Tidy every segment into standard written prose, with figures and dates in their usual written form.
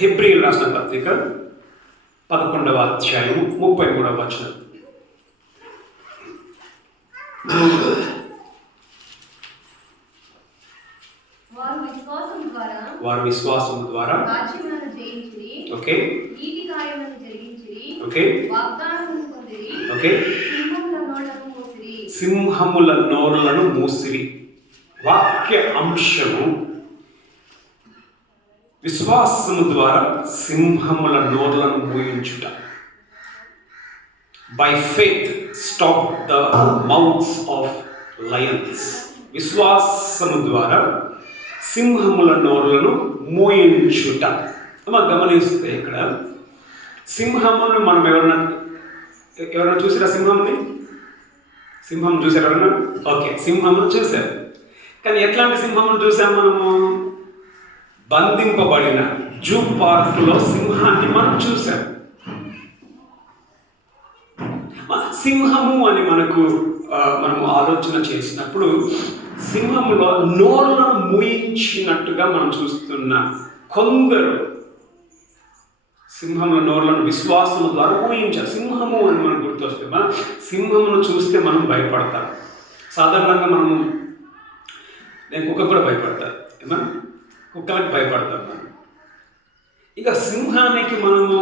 హెబ్రీయులకు రాసిన పత్రిక 11వ అధ్యాయము 33వ వచనం. వారు విశ్వాసం ద్వారా ఓకే ఓకే ఓకే సింహముల నోరులను మూసిరి. వాక్య అంశము విశ్వాసము ద్వారా సింహముల నోర్లను మూయించుట. By faith stop the mouths of lions. విశ్వాసము ద్వారా సింహముల నోర్లను మూయించుట. గమనిస్తే ఇక్కడ సింహమును మనం ఎవరైనా చూసారా? సింహం చూసారు ఎవరన్నా? ఓకే, సింహమును చూశారు. కానీ ఎట్లాంటి సింహమును చూసాం మనము? బంధింపబడిన జూ పార్కులో సింహాన్ని మనం చూసాం. సింహము అని మనము ఆలోచన చేసినప్పుడు సింహములో నోరులను మూయించినట్టుగా మనం చూస్తున్నాం. కొందరు సింహముల నోరులను విశ్వాసము ద్వారా మూయించారు. సింహము అని మనకు గుర్తొస్తే సింహమును చూస్తే మనం భయపడతాం. సాధారణంగా నేను కుక్క కూడా భయపడతాను. కుక్కలకు భయపడతాం మనం. ఇక సింహానికి మనము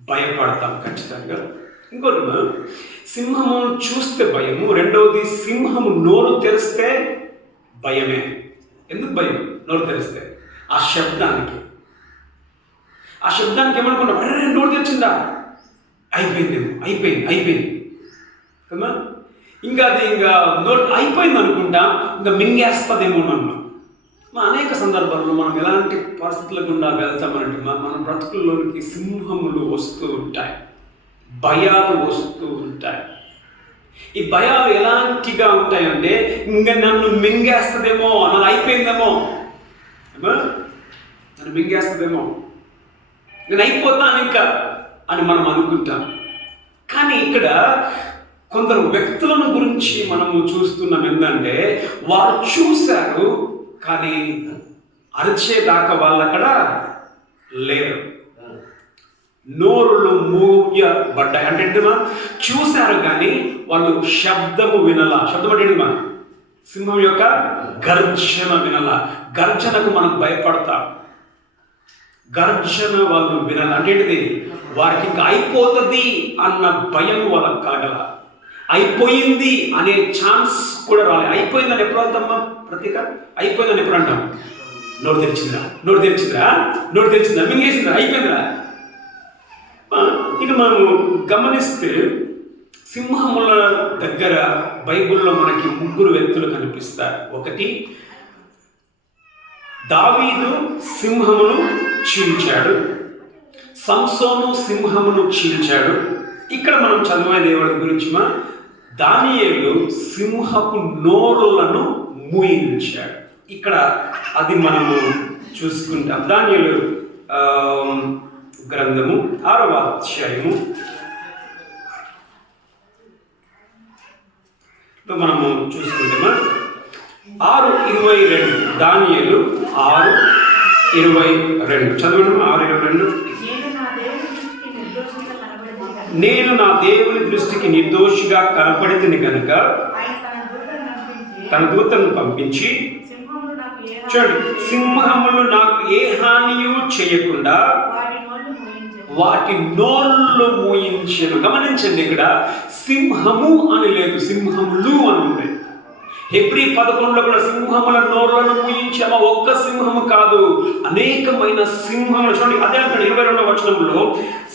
భయపడతాం ఖచ్చితంగా. ఇంకోటి, సింహము చూస్తే భయము. రెండవది, సింహము నోరు తెరిస్తే భయమే. ఎందుకు భయం? నోరు తెరిస్తే ఆ శబ్దానికి ఏమనుకున్నాం? అరే నోరు తెరిచిందా, అయిపోయింది కదా. ఇంకా నోరు అయిపోయింది అనుకుంటా, ఇంకా మింగేస్తుందేమో నన్ను. అనేక సందర్భాల్లో మనం ఎలాంటి పరిస్థితుల గుండా వెళ్తామంటే మన బ్రతుకుల్లోనికి సింహములు వస్తూ ఉంటాయి, భయాలు వస్తూ ఉంటాయి. ఈ భయాలు ఎలాంటిగా ఉంటాయంటే ఇంకా నన్ను మింగేస్తుందేమో, నన్ను అయిపోయిందేమో, నన్ను మింగేస్తుందేమో, నేను అయిపోతాను ఇంకా అని మనం అనుకుంటాం. కానీ ఇక్కడ కొందరు వ్యక్తులను గురించి మనము చూస్తున్నాం. ఏంటంటే వారు చూశారు కానీ అరిచేదాకా వాళ్ళు అక్కడ లేరు. నోరులు మూయబడ్డాయి అంటే చూశారు కానీ వాళ్ళు శబ్దము వినలా. శబ్దం అంటే సింహం యొక్క గర్జన వినలా. గర్జనకు మనం భయపడతాం. గర్జన వాళ్ళు వినాలి అంటే వారికి ఇంకా అయిపోతుంది అన్న భయం వాళ్ళకి కలగల. అయిపోయింది అనే ఛాన్స్ కూడా రాలేదు. అయిపోయిందని ఎప్పుడు అంటామా? ప్రతీక అయిపోయిందని ఎప్పుడు అంటాం? నోరు తెరిచిందా, మింగేసిందా, అయిపోయిందిరా. ఇక మనము గమనిస్తే సింహముల దగ్గర బైబిల్లో మనకి 3 వ్యక్తులు కనిపిస్తారు. ఒకటి, దావీదు సింహమును చీల్చాడు, సంసోను సింహమును చీల్చాడు. ఇక్కడ మనం చదివే దేవుడి గురించి దానియేలు సింహపు నోరులను మూయించాడు. ఇక్కడ అది మనము చూసుకుంటాం. దానియేలు గ్రంథము 6వ అధ్యాయము మనము చూసుకుంటామా 6:22. దానియేలు 6:22 చదవండి. 6:22. నేను నా దేవుని దృష్టికి నిర్దోషిగా కనపడితిని కనుక తన దూతను పంపించి, చూడండి, సింహములు నాకు ఏ హానియు చేయకుండా వాటి నోళ్ళు మూయించెను. గమనించండి, ఇక్కడ సింహము అని లేదు, సింహములు అని ఉంది. హెబ్రీ 11లో కూడా సింహముల నోర్లను మూయించామా? ఒక్క సింహము కాదు, అనేకమైన సింహములు. చూడండి, అదే అంటాడు 22వ వచనంలో,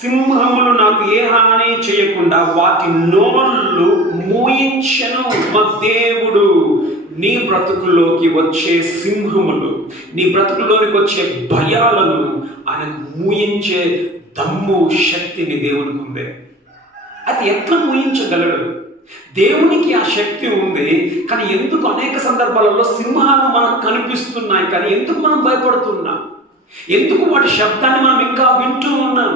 సింహములు నాకు ఏ హాని చేయకుండా వాటి నోళ్ళు మూయించెను. మా దేవుడు నీ బ్రతుకుల్లోకి వచ్చే సింహములు, నీ బ్రతుకుల్లోనికి వచ్చే భయాలను ఆయన మూయించే దమ్ము, శక్తిని దేవునికి ఉంది. అది ఎట్లా మూయించగలడు? దేవునికి ఆ శక్తి ఉంది. కానీ ఎందుకు అనేక సందర్భాలలో సింహాలు మనకు కనిపిస్తున్నాయి కానీ ఎందుకు మనం భయపడుతున్నాం? ఎందుకు వాటి శబ్దాన్ని మనం ఇంకా వింటూ ఉన్నాం?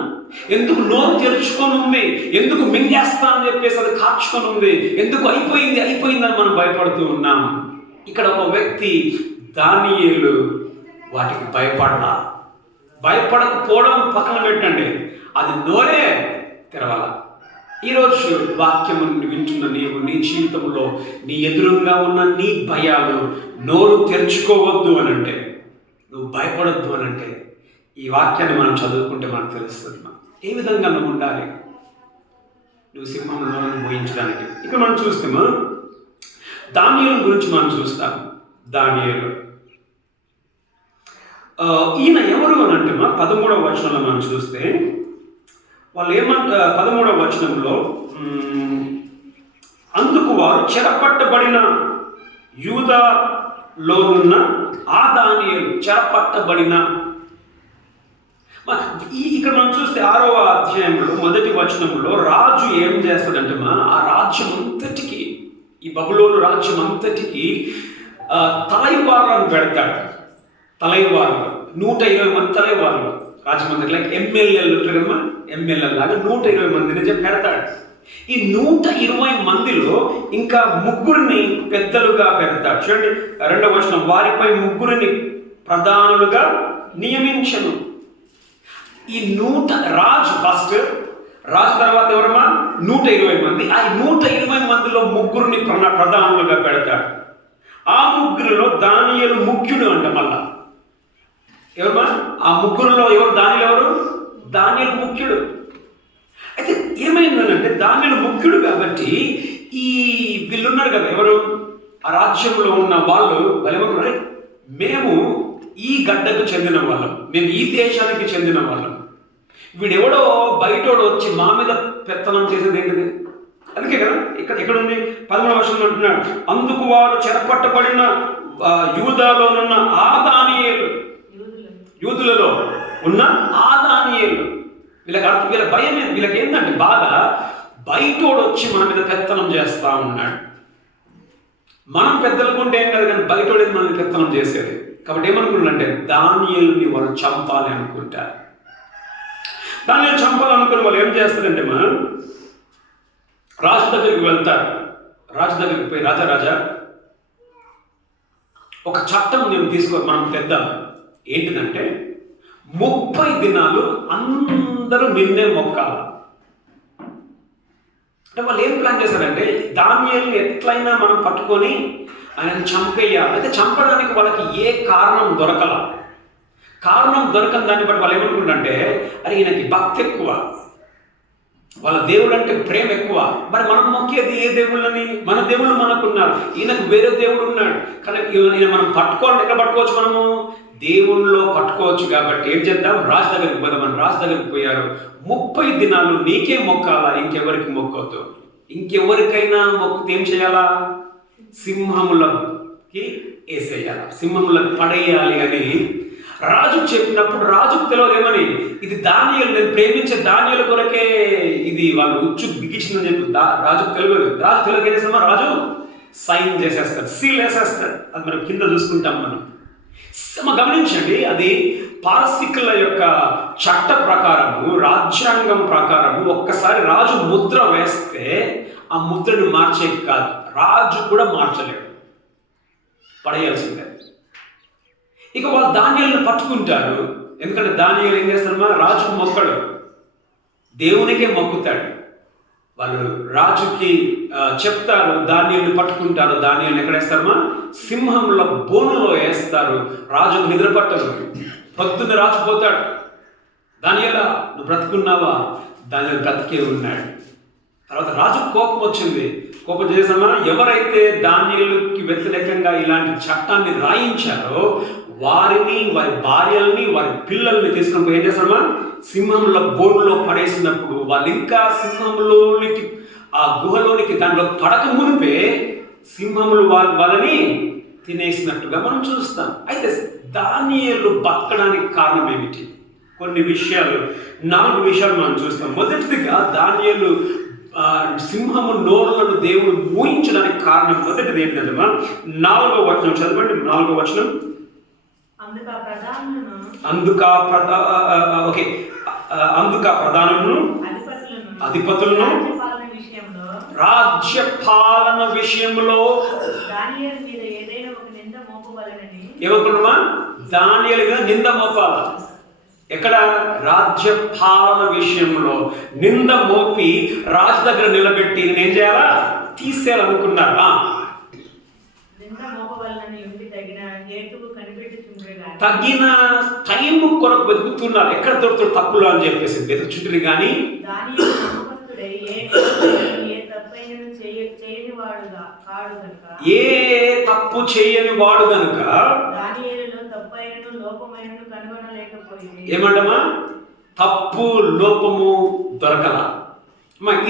ఎందుకు నోరు తెరుచుకొని ఉంది? ఎందుకు మింగేస్తా అని చెప్పేసి అది కాచుకొని ఉంది? ఎందుకు అయిపోయిందని మనం భయపడుతూ ఉన్నాం? ఇక్కడ ఒక వ్యక్తి దానియేలు వాటికి భయపడ్డా. భయపడకపోవడం పక్కన పెట్టండి, అది నోరే తెరవాల. ఈరోజు వాక్యము వింటున్న నీవు నీ జీవితంలో నీ ఎదురుగా ఉన్న నీ భయాలు నోరు తెరుచుకోవద్దు అని అంటే, నువ్వు భయపడద్దు అని అంటే, ఈ వాక్యాన్ని మనం చదువుకుంటే మనకు తెలుస్తుంది ఏ విధంగా నువ్వు ఉండాలి నువ్వు సింహం నోరును మోయించడానికి. ఇక్కడ మనం చూస్తాము దానియేలు గురించి మనం చూస్తాం. దానియేలు ఈయన ఎవరు అని అంటే 13వ వచనంలో మనం చూస్తే వాళ్ళు ఏమంట 13వ వచనంలో అందుకు వారు చెరపట్టబడిన యూదాలోనున్న ఆ దానియేలు చెరపట్టబడిన. ఇక్కడ మనం చూస్తే 6వ అధ్యాయంలో 1వ వచనంలో రాజు ఏం చేస్తాడంటే ఆ రాజ్యం అంతటికి, ఈ బబులోను రాజ్యం అంతటికి తలైవార్లను పెడతాడు. తలైవార్లు 120 మంది తలైవార్లు రాజమండ్రి లైక్ ఎమ్మెల్యేలు ఉంటారు కదా, ఎమ్మెల్యేల లాగా 120 మందిని చెప్పి పెడతాడు. ఈ 120 మందిలో ఇంకా 3 పెద్దలుగా పెడతాడు. చూడండి 2వ వచనం, వారిపై 3 ప్రధానులుగా నియమించను. ఈ రాజు ఫస్ట్, రాజు తర్వాత ఎవరమ్మా 120 మంది. ఆ 120 మందిలో 3 ప్రధానులుగా పెడతాడు. ఆ 3లో దానియేలు ముఖ్యుడు అంట. మళ్ళా ఎవరమ్మా ఆ 3లో ఎవరు? దానియేలు ముఖ్యుడు. అయితే ఏమైందనంటే దానియేలు ముఖ్యుడు కాబట్టి ఈ వీళ్ళున్నారు కదా, ఎవరు ఆ రాజ్యంలో ఉన్న వాళ్ళు ఏమన్నారు, మేము ఈ గడ్డకు చెందిన వాళ్ళం, మేము ఈ దేశానికి చెందిన వాళ్ళం, వీడెవడో బయటోడు వచ్చి మా మీద పెత్తనం చేసేది ఏంటిది? అందుకే కదా ఇక్కడ ఉంది 13వ వచనంలో అంటున్నాడు, అందుకు వారు చెరపట్టబడిన యూదాలోనున్న ఆ దానియేలు, యూదులలో ఉన్న ఆ దానియేలు. వీళ్ళ భయం ఏంటి? వీళ్ళకి ఏంటంటే బాధ, బయటోడు వచ్చి మన మీద పెత్తనం చేస్తా ఉన్నాడు. మనం పెద్దలకుంటే ఏం కాదు, కానీ బయటోడే మనల్ని పెత్తనం చేసేది. కాబట్టి ఏమనుకుంటారంటే దానియేలుని వాళ్ళు చంపాలి అనుకుంటారు. దానియేలు చంపాలనుకుని వాళ్ళు ఏం చేస్తారంటే రాజు దగ్గరికి వెళ్తారు. రాజు దగ్గరికి పోయి, రాజా ఒక చట్టం నేను మనం తెద్దాం. ఏంటిదంటే 30 దినాలు అందరూ నిన్నే మొక్కాలి. అంటే వాళ్ళు ఏం ప్లాన్ చేశారంటే దానియేలుని ఎట్లయినా మనం పట్టుకొని ఆయనను చంపేయాలి. అయితే చంపడానికి వాళ్ళకి ఏ కారణం దొరకల. కారణం దొరకని దాన్ని బట్టి వాళ్ళు ఏమనుకుంటారంటే, అరే ఈయనకి భక్తి ఎక్కువ, వాళ్ళ దేవుడు అంటే ప్రేమ ఎక్కువ, మరి మనం మొక్కేది ఏ దేవుళ్ళని? మన దేవుళ్ళు మనకున్నారు, ఈయనకు వేరే దేవుడు ఉన్నాడు. కానీ ఈయన మనం పట్టుకోవాలంటే ఎక్కడ పట్టుకోవచ్చు? మనము దేవుళ్ళలో పట్టుకోవచ్చు. కాబట్టి ఏం చేద్దాం, రాజు దగ్గరికి పోదామని రాజు దగ్గరికి పోయారు. 30 దినాలు నీకే మొక్కాలా, ఇంకెవరికి మొక్కొద్దు. ఇంకెవరికైనా మొక్కితే ఏం చేయాలా? సింహములకి వేసేయాలి, సింహములకు పడేయాలి అని రాజు చెప్పినప్పుడు రాజుకు తెలియదు ఏమని, ఇది దానియేలు, నేను ప్రేమించే దానియేలు కొరకే ఇది వాళ్ళు ఉచ్చు బిగించిందని చెప్పి రాజుకు తెలియదు. రాజు తెలియదు ఏం చేస్తామా, రాజు సైన్ చేసేస్తాడు, సీల్ వేసేస్తాడు. అది మనం కింద చూసుకుంటాం. మనం గమనించండి, అది పారసికుల యొక్క చట్ట ప్రకారము, రాజ్యాంగం ప్రకారము ఒక్కసారి రాజు ముద్ర వేస్తే ఆ ముద్రను మార్చేది కాదు, రాజు కూడా మార్చలేడు, పడేయాల్సిందే. ఇక వాళ్ళు దానియేలును పట్టుకుంటారు. ఎందుకంటే దానియేలు ఏం చేస్తారమ్మా, రాజుకు మొక్కడు, దేవునికే మొక్కుతాడు. వాళ్ళు రాజుకి చెప్తారు, దానియేలుని పట్టుకుంటారు. దానియేలుని ఎక్కడ వేస్తారమ్మా, సింహంల బోనులో వేస్తారు. రాజుకు నిద్ర పట్టదు. పొద్దున్న రాజు పోతాడు, దానియేలా నువ్వు బ్రతుకున్నావా? దానియేలు బ్రతికే ఉన్నాడు. తర్వాత రాజు కోపం వచ్చింది. కోపం చేసామా, ఎవరైతే దానియేలుకి వ్యతిరేకంగా ఇలాంటి చట్టాన్ని రాయించారో వారిని, వారి భార్యల్ని, వారి పిల్లల్ని తీసుకొని పోయి ఏం చేస్తామా, సింహంలో బోర్డులో పడేసినప్పుడు వాళ్ళు ఇంకా సింహంలోనికి, ఆ గుహలోనికి దాంట్లో పడక మునిపే సింహములు వాళ్ళని తినేసినట్టుగా మనం చూస్తాం. అయితే దానియేలు బతకడానికి కారణం ఏమిటి? కొన్ని విషయాలు, 4 విషయాలు మనం చూస్తాం. మొదటిదిగా దానియేలు సింహము నోరులను దేవుడు మూయించడానికి కారణం మొదటిది ఏంటంటే 4వ వచనం చదవండి. 4వ వచనం, అందుక ప్రధానులను అధిపతులను రాజ్య పాలన విషయంలో ఏమనుకున్నామా, దానియేలు మీద నింద మోపాల. ఎక్కడ? రాజ్యపాలన విషయంలో నింద మోపి రాజు దగ్గర నిలబెట్టి నేనేం చేయాలా? తీసేయాలనుకున్నారా? తగిన టైం కొరకు వెతుకుతున్నారు. ఎక్కడ దొరుకుతారు తప్పులు అని చెప్పేసి వెతుకుచుంటారు. కానీ ఏ తప్పు చేయని వాడు గనుక ఏమంటమా? తప్పు లోపము దొరకల.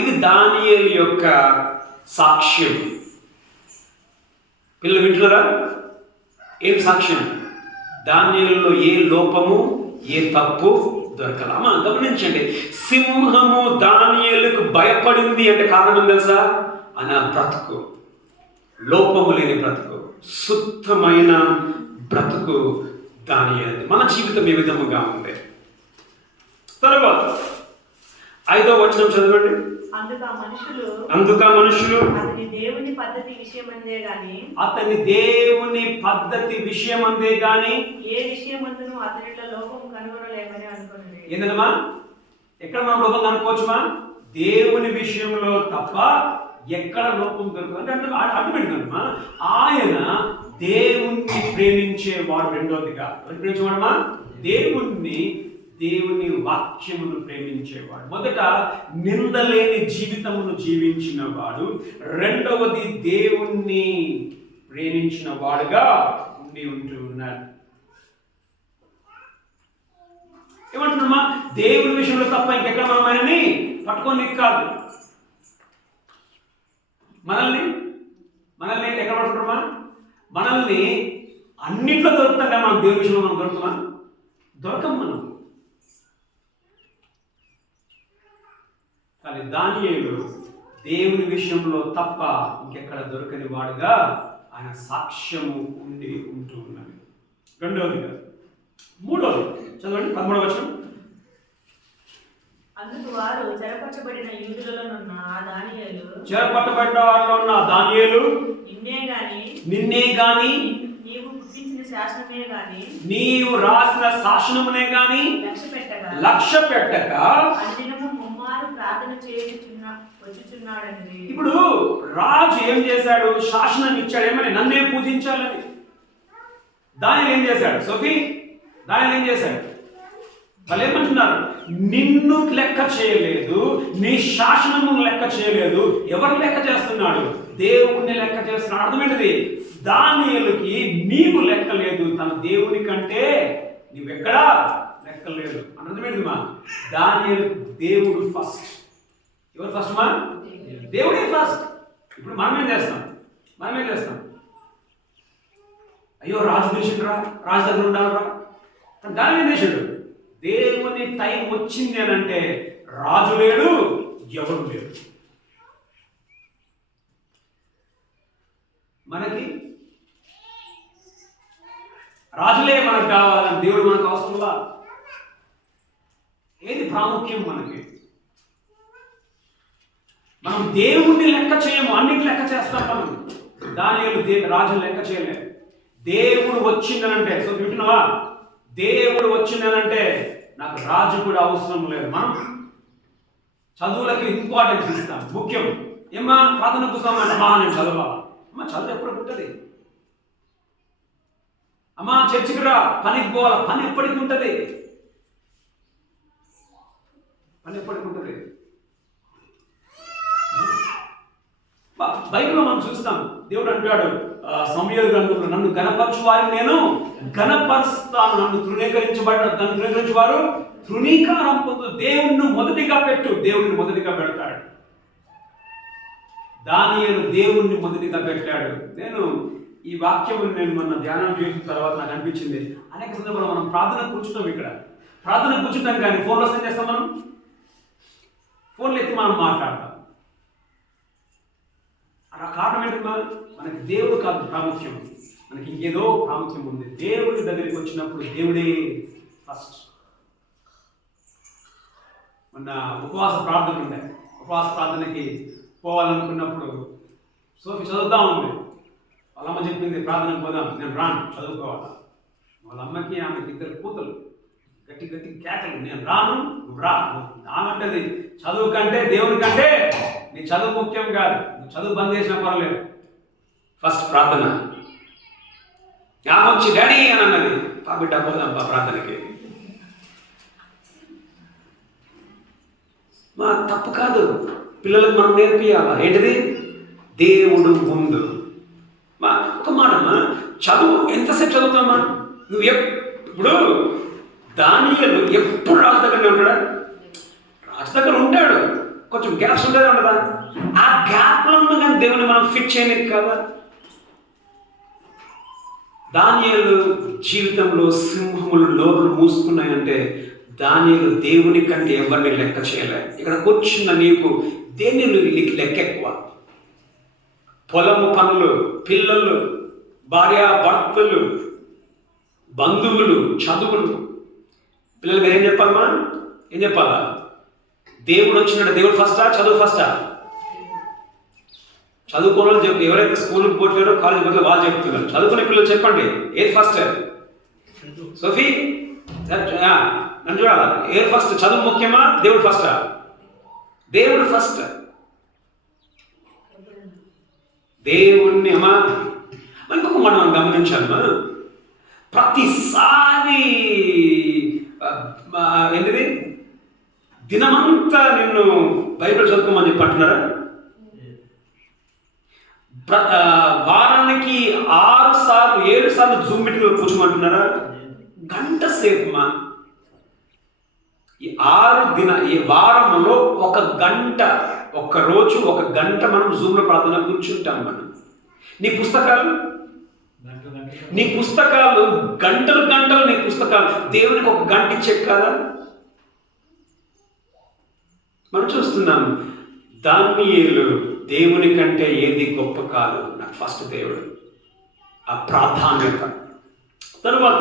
ఇది దానియేలు యొక్క సాక్ష్యం. పిల్లలు వింటున్నారా? ఏం సాక్ష్యం? దానియేలులో ఏ లోపము ఏ తప్పు దొరకల. గమనించండి, సింహము దానియేలుకు భయపడింది అంటే కారణం తెలుసా? ఆయన బ్రతుకు లోపము లేని బ్రతుకు, శుద్ధమైన బ్రతుకు దానియేలు. మన జీవితం ఏ విధముగా ఉంది? తర్వాత 5వ వచనం చదవండి. అందుక మనుషులు అతని దేవుని పద్ధతి విషయమందే గాని ఏ విషయమందును అతనిలో లోపం కనుగొనలేమని అనుకున్నది. ఏంటమ్మా? ఎక్కడ మనం లోపం కనుక్కోవచ్చుమా? దేవుని విషయంలో తప్ప ఎక్కడ లోపం దొరకదు అంటే అర్థమేంటమ్మా? ఆయన దేవుణ్ణి ప్రేమించేవాడు. రెండోదిగా ప్రేమించేవాడమ్మా దేవుని వాక్యమును ప్రేమించేవాడు. మొదట నిందలేని జీవితమును జీవించిన వాడు. రెండవది దేవుణ్ణి ప్రేమించిన వాడుగా ఉంటూ ఉన్నాడు. ఏమంటున్నామా? దేవుని విషయంలో తప్ప ఇంకెక్కడ మనం ఆయనని పట్టుకొని కాదు. మనల్ని ఎక్కడ పట్టుకుంటామా? మనల్ని అన్నింటిలో దొరుకుతాం. మనం దేవుని విషయంలో మనం దొరకం మనం. కానీ దానియేలు దేవుని విషయంలో తప్ప ఇంకెక్కడ దొరకని వాడుగా ఆయన సాక్ష్యము ఉంటూ ఉన్నది. రెండవదిగా. మూడవది చదవండి 13వ వచనం. అందుకు వారు చెరపట్టబడిన వారిలో ఉన్న దానియేలు నిన్నే గాని నీవు రాసిన శాసనమునే గాని లక్ష్య పెట్టక ఇప్పుడు రాజు ఏం చేశాడు? శాసనం ఇచ్చాడు. ఏమని? నన్నే పూజించాలని. దానిని ఏం చేశాడు? దానిని ఏం చేశాడు? వాళ్ళు ఏమంటున్నారు? నిన్ను లెక్క చేయలేదు, నీ శాసనము లెక్క చేయలేదు. ఎవరు లెక్క చేస్తున్నాడు? దేవుణ్ణి లెక్క చేస్తున్నాడు. అర్థమేంటిది? దానియేలుకి నీవు లెక్క లేదు, తన దేవుని కంటే నీవెక్కడా లెక్క లేదు. అర్థమేంటిది మా? దానియేలు దేవుడు ఫస్ట్. ఎవరు ఫస్ట్ మా? దేవుడే ఫస్ట్. ఇప్పుడు మనం ఏం చేస్తాం? అయ్యో రాజు దేశుడురా, రాజు దగ్గర ఉండాలరా. దాని ఏం చేశాడు? దేవుని టైం వచ్చింది అని అంటే రాజు లేడు, ఎవరు లేడు. మనకి రాజులే మనకు కావాలని దేవుడు మనకు అవసరంలా. ఏది ప్రాముఖ్యం మనకి? మనం దేవుణ్ణి లెక్క చేయము, అన్నింటి లెక్క చేస్తాం మనం. దానియేలు రాజుని లెక్క చేయలే. దేవుడు వచ్చిందనంటే వింటున్నావా? దేవుడు వచ్చిందనంటే నాకు రాజు కూడా అవసరం లేదు. మనం చదువులకి ఇంపార్టెన్స్ ఇస్తాం, ముఖ్యం. ఏమ్మా ప్రార్థన కూర్చోమంటే నేను చదవాలి. అమ్మా చదువు ఎప్పుడు ఉంటుంది? అమ్మా చర్చికి రా, పనికి పోవాలి. పని ఎప్పటికి ఉంటుంది? బైబిల్లో మనం చూస్తాం, దేవుడు అంటాడు సమూయేలు గ్రంథంలో, నన్ను గణపరచు వారిని నేను గణపరుస్తాను, నన్ను తృణీకరించు వారు తృణీకారం పొందు. దేవుణ్ణి మొదటిగా పెట్టు. దేవుణ్ణి మొదటిగా పెడతాడు. దానియేలు దేవుణ్ణి మొదటిగా పెట్టాడు. ఈ వాక్యం నేను మొన్న ధ్యానం చేసిన తర్వాత నాకు అనిపించింది, అనేక సందర్భాల్లో మనం ప్రార్థన కూర్చుంటాం. ఇక్కడ ప్రార్థన కూర్చుంటాం కానీ ఫోన్లో ఏం చేస్తాం? మనం ఫోన్లు ఎత్తి మనం మాట్లాడతాం. ఆ కారణం ఏంటమ్మా? మనకి దేవుడు కాదు ప్రాముఖ్యం, మనకి ఇంకేదో ప్రాముఖ్యం ఉంది. దేవుడి దగ్గరికి వచ్చినప్పుడు దేవుడే ఫస్ట్. మొన్న ఉపవాస ప్రార్థన ఉండే. ఉపవాస ప్రార్థనకి పోవాలనుకున్నప్పుడు సోఫీ చదువుతా ఉంది. వాళ్ళ అమ్మ చెప్పింది ప్రార్థనకు పోదాం. నేను రాను, చదువుకోవాలి. వాళ్ళ అమ్మకి ఆమెకి 2 కూతురు. గట్టి గట్టి కేకలు, నేను రాను, నువ్వు రా. రానంటది చదువు కంటే దేవుని కంటే నీ చదువు ముఖ్యం కాదు. నువ్వు చదువు బంద్ చేసినా పర్లేదు, ఫస్ట్ ప్రార్థన. వచ్చి డాడీ అని అన్నది, బిడ్డ పోదాం ప్రార్థనకి. మా తప్పు కాదు, పిల్లలకు మనం నేర్పియాలా. ఏంటిది? దేవుడు ముందు. ఒక మాటమ్మా, చదువు ఎంతసేపు చదువుతామా? నువ్వు ఇప్పుడు దానియేలు ఎప్పుడు రాజు దగ్గరనే ఉంటాడా? రాజు దగ్గర ఉంటాడు, కొంచెం గ్యాప్స్ ఉండేది ఉండదా? ఆ గ్యాప్లో కానీ దేవుని మనం ఫిట్ చేయలేదు కదా. దానియేలు జీవితంలో సింహములు నోరులు మూసుకున్నాయంటే దానియేలు దేవుని కంటే ఎవరిని లెక్క చేయలేదు. ఇక్కడ కూర్చున్న నీకు దేన్ని లెక్క ఎక్కువ? పొలము పనులు, పిల్లలు, భార్య భర్తలు, బంధువులు, చదువులు. పిల్లలు ఏం చెప్పాలమ్మా? ఏం చెప్పాలా? దేవుడు వచ్చినట్టు దేవుడు ఫస్టా, చదువు ఫస్టా? చదువుకోవాలి చెప్పి ఎవరైతే స్కూల్కి పోట్లేరో కాలేజీకి పోతే వాళ్ళు చెప్తున్నారు. చదువుకునే పిల్లలు చెప్పండి, ఏది ఫస్ట్? సోఫీ నన్ను చూడాలా, ఏది ఫస్ట్? చదువు ముఖ్యమా, దేవుడు ఫస్టా? దేవుడు ఫస్ట్. దేవుణ్ణి అమ్మా ఇంకొక మనం గమనించాలమ్మా, ప్రతిసారి ఏంటిది దినమంతా నిన్ను బైబిల్ చదువుకోమని చెప్పి అంటున్నారా? వారానికి 6 సార్లు 7 సార్లు జూమ్ మీటింగ్లో కూర్చోమంటున్నారా? గంట సేపుమా. ఈ వారంలో 1 గంట, ఒక్క రోజు 1 గంట మనం జూమ్లో ప్రార్థన కూర్చుంటాం. మనం నీ పుస్తకాలు గంటలు గంటలు, నీ పుస్తకాలు దేవునికి 1 గంట ఇచ్చే కదా. మనం చూస్తున్నాం దానియేలు దేవుని కంటే ఏది గొప్ప కాదు, నాకు ఫస్ట్ దేవుడు, ఆ ప్రాధాన్యత. తరువాత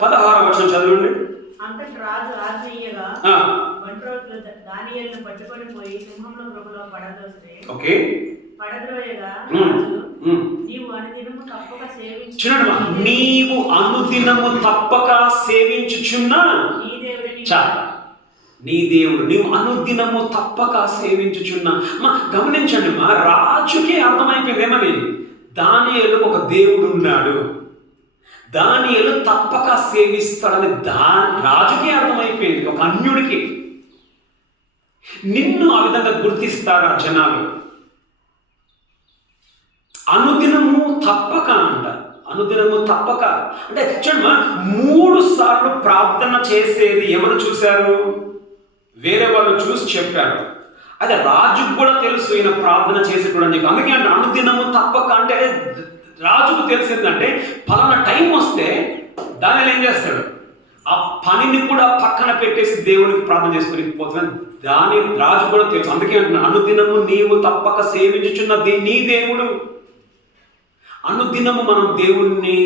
16వ వచనం చదవండి. అంతటి రాజు ఆజ్ఞయ్యగా బంట్రోతులు దానియేలును పట్టుకొని పోయి సింహంలో గృహలో పడదోస్తే, ఓకే, పడద్రోయగా నీవు అనుదినము తప్పక సేవించుచున్న నీ దేవుడు, నీవు అనుదినము తప్పక సేవించుచున్నా. గమనించండి మా, రాజుకి అర్థమైపోయింది ఏమని, దానియేలు ఒక దేవుడు ఉన్నాడు, దానియేలు తప్పక సేవిస్తాడని రాజుకే అర్థమైపోయింది, ఒక అన్యుడికి. నిన్ను ఆ విధంగా గుర్తిస్తారా జనాలు? అనుదినము తప్పక అంట, అనుదినము తప్పక అంటే చూడమ్మా, 3 సార్లు ప్రార్థన చేసేది ఎవరు చూశారు? వేరే వాళ్ళు చూసి చెప్పారు. అదే రాజుకు కూడా తెలుసు ఈయన ప్రార్థన చేసేటప్పుడు అని చెప్పి. అందుకే అంటే అనుదినము తప్పక అంటే రాజుకు తెలిసిందంటే పలానా టైం వస్తే దానిలో ఏం చేస్తాడు, ఆ పనిని కూడా పక్కన పెట్టేసి దేవునికి ప్రార్థన చేసుకుని పోతున్నాను. దాని రాజు కూడా తెలుసు. అందుకే అంటున్నా, అనుదినము నీవు తప్పక సేవించుచున్న నీ దేవుడు. అనుదినము మనం దేవుణ్ణి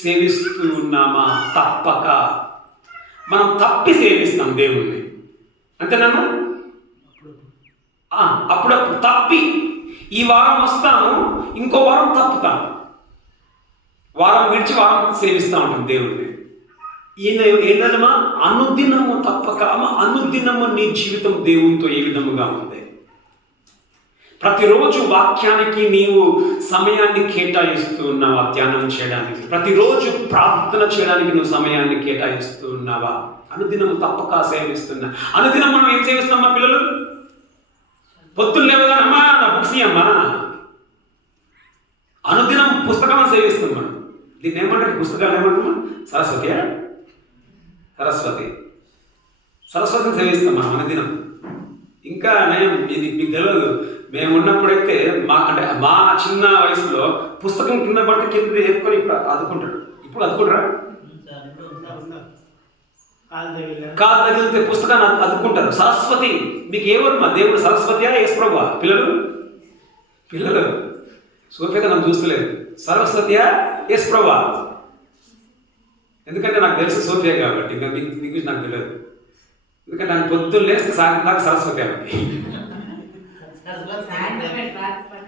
సేవిస్తూ ఉన్నామా? తప్పక. మనం తప్పి సేవిస్తాం దేవుణ్ణి, అంతేనమ్మా? అప్పుడప్పుడు తప్పి, ఈ వారం వస్తాము, ఇంకో వారం తప్పుతాము, వారం విడిచి వారం సేవిస్తూ ఉంటాం దేవుణ్ణి. ఈయన ఏంటమ్మా? అనుదినము తప్పక. అనుదినము నీ జీవితం దేవునితో ఏ విధముగా ఉంది? ప్రతిరోజు వాక్యానికి నీవు సమయాన్ని కేటాయిస్తూ ఉన్నావా? ధ్యానం చేయడానికి ప్రతిరోజు ప్రార్థన చేయడానికి నువ్వు సమయాన్ని కేటాయిస్తూ ఉన్నావా? అనుదినము తప్పక సేవిస్తున్నా. అనుదినం మనం ఏం సేవిస్తామా? పిల్లలు పొత్తులు లేవుగా, అమ్మా నా బుక్స్ అమ్మా, అనుదినం పుస్తకాలను సేవిస్తాం మనం. దీన్ని ఏమంటారు? పుస్తకాలు ఏమంటారు? సరస్వతిని సేవిస్తాం మనం అనుదినం. ఇంకా నేను ఇది మీకు తెలియదు, మేము ఉన్నప్పుడైతే మా చిన్న వయసులో పుస్తకం కింద పడితే కింద ఎత్తుకొని అదుకుంటాడు. ఇప్పుడు అదుకుంటారా? కాలు తగిలితే పుస్తకాన్ని అదుకుంటారు. సరస్వతి, మీకు ఎవరు మా దేవుడు? సరస్వతియా యేసుప్రభువా? పిల్లలు సోఫియాగా నన్ను చూస్తలేదు. సరస్వతియా యేసుప్రభువా? ఎందుకంటే నాకు తెలుసు సోఫియా కాబట్టి, ఇంకా మీకు నాకు తెలియదు. ఎందుకంటే నాకు పొద్దున్న లేస్తే సాయంత్రం దాకా సరస్వతి కాబట్టి,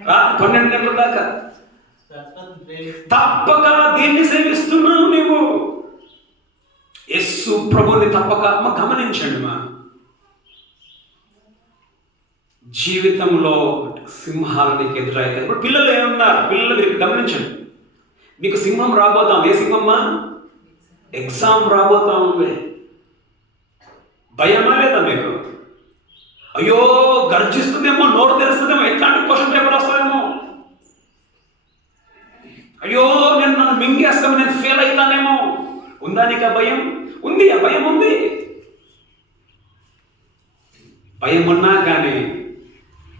రాత్రి 12 గంటల దాకా తప్పక దీన్ని సేవిస్తున్నావు నువ్వు. యేసు ప్రభుని తప్పక గమనించండి జీవితంలో సింహాలనికి ఎదురైతే ఇప్పుడు పిల్లలు ఏమన్నారు, పిల్లలు మీరు గమనించండి. మీకు సింహం రాబోతాం. ఏ సింహమ్మా? ఎగ్జామ్ రాబోతా ఉంది. భయమా లేదా మీకు? అయ్యో గర్జిస్తుందేమో, నోరు తెరుస్తుందేమో, ఎట్లాంటి క్వశ్చన్ పేపర్ వస్తుందేమో, అయ్యో నన్ను మింగేస్తాము, నేను ఫెయిల్ అవుతానేమో. ఉందా నీకు ఆ భయం? ఉంది, ఆ భయం ఉంది. భయం ఉన్నా కానీ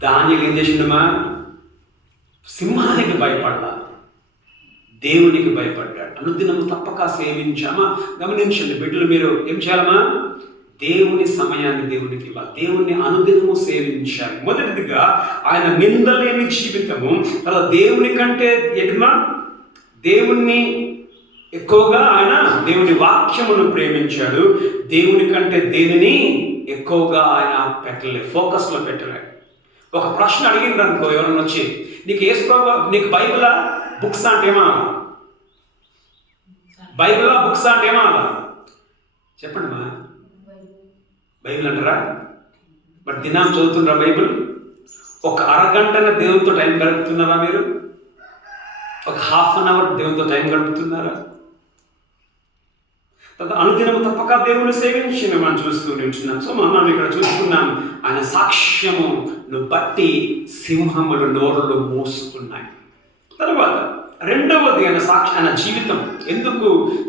దానియేలు ఏం చేసిండమా? సింహానికి భయపడ్డా, దేవునికి భయపడ్డాడు. అనుదినము తప్పక సేవించామా? గమనించండి బిడ్డలు, మీరు ఏం చేయాలమ్మా? దేవుని సమయాన్ని దేవునికి ఇవ్వాలి, దేవుణ్ణి అనుదినము సేవించాలి. మొదటిదిగా ఆయన నిందలేని జీవితము, తర్వాత దేవుని కంటే ఎటుమా దేవుణ్ణి ఎక్కువగా ఆయన దేవుని వాక్యమును ప్రేమించాడు. దేవుని కంటే దేనిని ఎక్కువగా ఆయన పెట్టలేదు, ఫోకస్లో పెట్టలేదు. ఒక ప్రశ్న అడిగింది అనుకో ఎవరన్నా వచ్చి, నీకు యేసు ప్రభువా, నీకు బైబిలా బుక్స్ అంటే ఏమన్నా? బైబిలా బుక్స్ అంటే ఏమన్నా? చెప్పండి మా. బైబిల్ అంటారా? మరి దినం చదువుతున్నారా బైబిల్? ఒక అరగంటన దేవునితో టైం గడుపుతున్నారా మీరు? ఒక హాఫ్ అన్ అవర్ దేవునితో టైం గడుపుతున్నారా? అనుదినము తప్పక దేవుని సేవించిన మనం చూస్తూ ఉంటున్నాం. సో మనం ఇక్కడ చూస్తున్నాం ఆయన సాక్ష్యమును బట్టి సింహములు నోరులు మూసుకున్నాయి. తర్వాత రెండవది ఆయన సాక్షి, ఆయన జీవితం ఎందుకు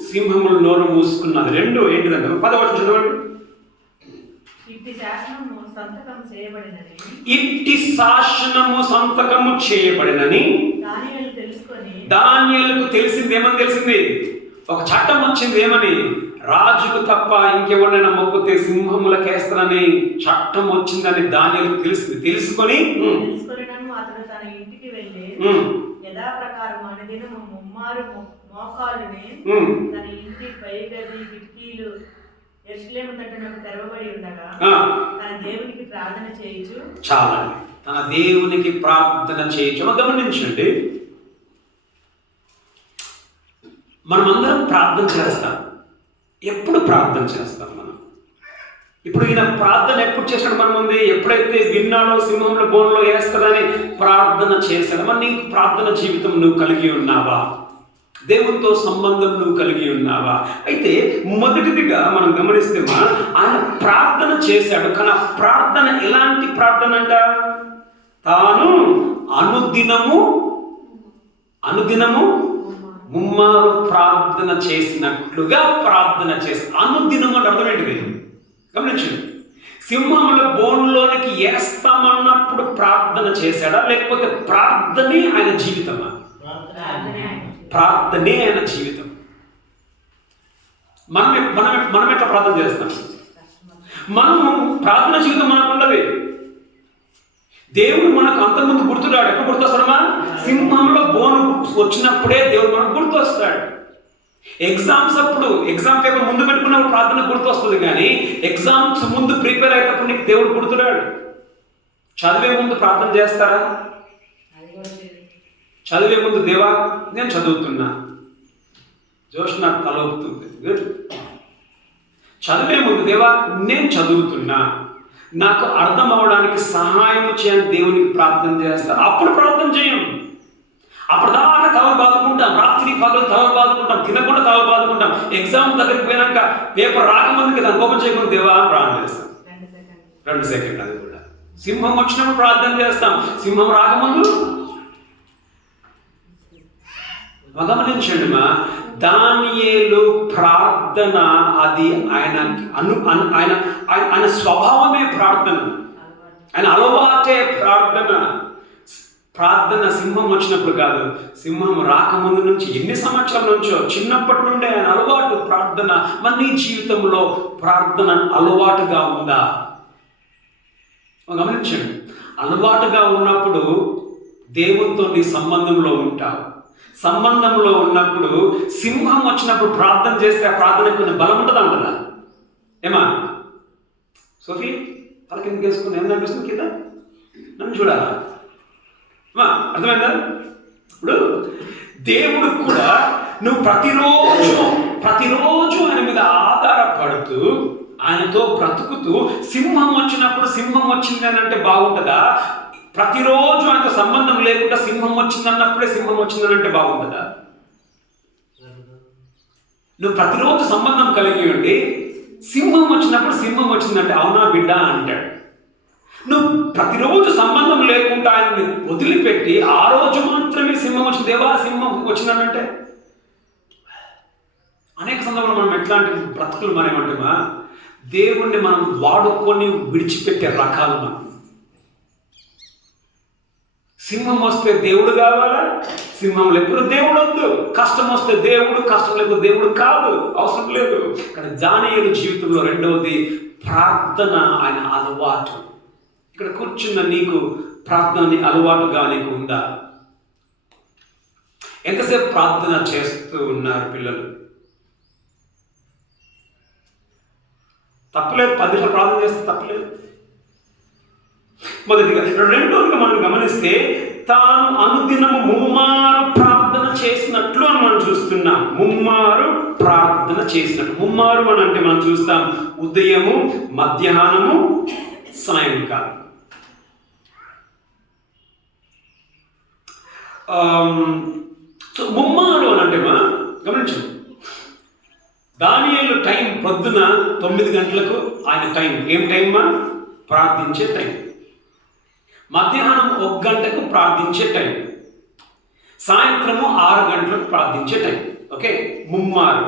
సింహములు నోరు మూసుకున్నది? రెండో ఏంటిదంటే 10వ వచనం చదవండి. ఇట్టి శాసనము సంతకము చేయబడినని దానియేలుకు తెలిసింది. ఏమని తెలిసింది? ఒక చట్టం వచ్చింది. ఏమని? రాజుకు తప్ప ఇంకెవరైనా మొక్కితే సింహములకేస్తానని చట్టం వచ్చిందని దానియేలుకు తెలిసింది. తెలుసుకొని అతడు తన ఇంటికి వెళ్ళి యథాప్రకారం అనుదినము ముమ్మారు మోకాలుని తన ఇంటి పైగది కిటికీలు యెరూషలేము తట్టునకు తెరవబడి ఉండగా తన దేవునికి ప్రార్థన చేయొచ్చు. చాలా తన దేవునికి ప్రార్థన చేయొచ్చు. గమనించండి, మనమందరం ప్రార్థన చేస్తాం. ఎప్పుడు ప్రార్థన చేస్తాం మనం? ఇప్పుడు ఈయన ప్రార్థన ఎప్పుడు చేశాడు మన ముందు? ఎప్పుడైతే విన్నాడో సింహంలో బోన్లో వేస్తాడని ప్రార్థన చేశాడు. మరి నీకు ప్రార్థన జీవితం నువ్వు కలిగి ఉన్నావా? దేవునితో సంబంధం నువ్వు కలిగి ఉన్నావా? అయితే మొదటిదిగా మనం గమనిస్తే ఆయన ప్రార్థన చేశాడు. కానీ ఆ ప్రార్థన ఎలాంటి ప్రార్థన అంట? తాను అనుదినము ముమ్మారు ప్రార్థన చేసినట్లుగా ప్రార్థన చేసి, అనుదినం అంటే అర్థం ఏంటిది? గమనించండి, సింహముల బోన్లోనికి వేస్తామన్నప్పుడు ప్రార్థన చేశాడా, లేకపోతే ప్రార్థనే ఆయన జీవితమా? ప్రార్థనే ఆయన జీవితం. మనం ఎట్లా ప్రార్థన చేస్తాం? మనము ప్రార్థన జీవితం మనకు ఉండదు. దేవుడు మనకు అంతకుముందు గుర్తురాడు. ఎప్పుడు గుర్తొస్తాడమ్మా? సింహంలో బోను వచ్చినప్పుడే దేవుడు మనకు గుర్తొస్తాడు. ఎగ్జామ్స్ అప్పుడు ఎగ్జామ్ పేపర్ ముందు పెట్టుకున్నప్పుడు ప్రార్థన గుర్తొస్తుంది, కానీ ఎగ్జామ్స్ ముందు ప్రిపేర్ అయ్యేటప్పుడు నీకు దేవుడు గుర్తురాడు. చదివే ముందు ప్రార్థన చేస్తారా? చదివే ముందు దేవా నేను చదువుతున్నా, జోష్ నాకు తలొప్పుతుంది. గుడ్. చదివే ముందు దేవా నేను చదువుతున్నా, నాకు అర్థం అవ్వడానికి సహాయం చేయని దేవునికి ప్రార్థన చేస్తారు. అప్పుడు ప్రార్థన చేయం. అప్పటిదాకా తల బాదుకుంటాం, రాత్రి పగలు తల బాదుకుంటాం, తినకుండా తల బాదుకుంటాం. ఎగ్జామ్ దగ్గరికి పోయినాక పేపర్ రాకముందుకి దాన్ని కోపం చేయకుండా దేవా ప్రార్థన చేస్తాం. 2 సెకండ్. అది కూడా సింహం వచ్చినప్పుడు ప్రార్థన చేస్తాం, సింహం రాకముందు. గమనించండి దానియేలు ప్రార్థన అది ఆయన స్వభావమే ప్రార్థన, ఆయన అలవాటే ప్రార్థన. ప్రార్థన సింహం వచ్చినప్పుడు కాదు, సింహం రాకముందు నుంచి, ఎన్ని సంవత్సరాల నుంచో, చిన్నప్పటి నుండే ఆయన అలవాటు ప్రార్థన. మన నీ జీవితంలో ప్రార్థన అలవాటుగా ఉందా? గమనించండి, అలవాటుగా ఉన్నప్పుడు దేవునితో నీ సంబంధంలో ఉంటావు. సంబంధంలో ఉన్నప్పుడు సింహం వచ్చినప్పుడు ప్రార్థన చేస్తే ఆ ప్రార్థన కొంచెం బలం ఉంటుందా? ఉంటుందా? ఏమా సోఫీ తల కిందకి వేసుకుని ఏమన్నా అనిపిస్తుంది? కింద నన్ను చూడాలా? అర్థమైందా? ఇప్పుడు దేవుడు కూడా నువ్వు ప్రతిరోజు ప్రతిరోజు ఆయన మీద ఆధారపడుతూ ఆయనతో బ్రతుకుతూ సింహం వచ్చినప్పుడు సింహం వచ్చింది అని అంటే బాగుంటుందా? ప్రతిరోజు ఆయనతో సంబంధం లేకుండా సింహం వచ్చిందన్నప్పుడే సింహం వచ్చిందని అంటే బాగుంటుందా? నువ్వు ప్రతిరోజు సంబంధం కలిగి ఉండి సింహం వచ్చినప్పుడు సింహం వచ్చిందంటే అవునా బిడ్డ అంటాడు. నువ్వు ప్రతిరోజు సంబంధం లేకుండా ఆయన్ని వదిలిపెట్టి ఆ రోజు మాత్రమే సింహం వచ్చింది, దేవా సింహం వచ్చిందనంటే అనేక సందర్భంలో మనం ఎట్లాంటి బ్రతుకులు మనమేమంటామా, దేవుణ్ణి మనం వాడుకొని విడిచిపెట్టే రకాలు మనం. సింహం వస్తే దేవుడు కావాలా? సింహం లేకపోతే దేవుడు వద్దు. కష్టం వస్తే దేవుడు, కష్టం లేకపోతే దేవుడు కాదు, అవసరం లేదు. కానీ దానియేలు జీవితంలో రెండవది ప్రార్థన ఆయన అలవాటు. ఇక్కడ కూర్చున్న నీకు ప్రార్థన అలవాటుగా నీకు ఉందా? ఎంతసేపు ప్రార్థన చేస్తూ ఉన్నారు పిల్లలు? తప్పలేదు, 10 నిమిషాలు ప్రార్థన చేస్తే తప్పలేదు. మొదటిగా. రెండోదిగా మనం గమనిస్తే తాను అనుదినము ముమ్మారు ప్రార్థన చేసినట్లు అని మనం చూస్తున్నాం. ముమ్మారు ప్రార్థన చేసినట్లు. ముమ్మారు అని అంటే మనం చూస్తాం ఉదయము, మధ్యాహ్నము, సాయంకాలం. సో ముమ్మారు అని అంటే మనం గమనించండి, దానియేలు టైం పొద్దున 9 గంటలకు ఆయన టైం. ఏం టైం? ప్రార్థించే టైం. మధ్యాహ్నం 1 గంటకు ప్రార్థించే టైం. సాయంత్రము 6 గంటలకు ప్రార్థించే టైం. ఓకే, ముమ్మారు.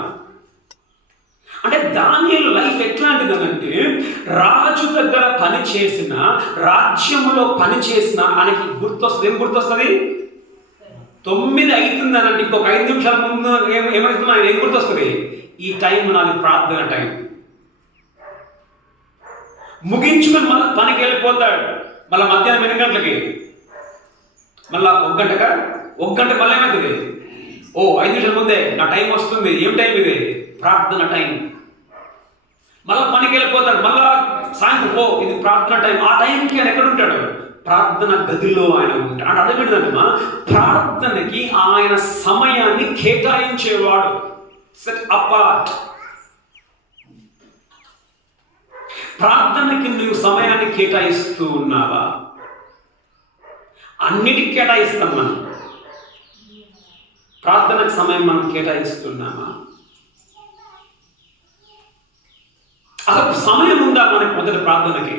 అంటే దానియేలు లైఫ్ ఎట్లాంటిదనంటే రాజు దగ్గర పని చేసిన, రాజ్యంలో పని చేసిన ఆయనకి గుర్తొస్తుంది. ఏం గుర్తొస్తుంది? 9 అవుతుందనంటే ఇంకొక 5 నిమిషాల ముందు ఏమవుతుందో ఆయన ఏం గుర్తొస్తుంది? ఈ టైం నాది ప్రార్థన టైం. ముగించుకొని మళ్ళీ పనికి వెళ్ళిపోతాడు. మళ్ళీ మధ్యాహ్నం 8 గంటలకి, మళ్ళీ 1 గంటగా, 1 గంట మళ్ళీ ఏమవుతుంది? 5 నిమిషాల ముందే నా టైం వస్తుంది. ఏం టైం ఇది? ప్రార్థన టైం. మళ్ళీ పనికి వెళ్ళిపోతాడు. మళ్ళా సాయంత్రం ఇది ప్రార్థన టైం. ఆ టైంకి ఆయన ఎక్కడ ఉంటాడు? ప్రార్థన గదిలో ఆయన ఉంటాడు. అంటే అదేమిటంటే ప్రార్థనకి ఆయన సమయాన్ని కేటాయించేవాడు. Set apart. ప్రార్థనకి నువ్వు సమయాన్ని కేటాయిస్తూ ఉన్నావా? అన్నిటికి కేటాయిస్తాం మనం. ప్రార్థనకు సమయం మనం కేటాయిస్తున్నామా? అసలు సమయం ఉందా మనకి మొదటి ప్రార్థనకి?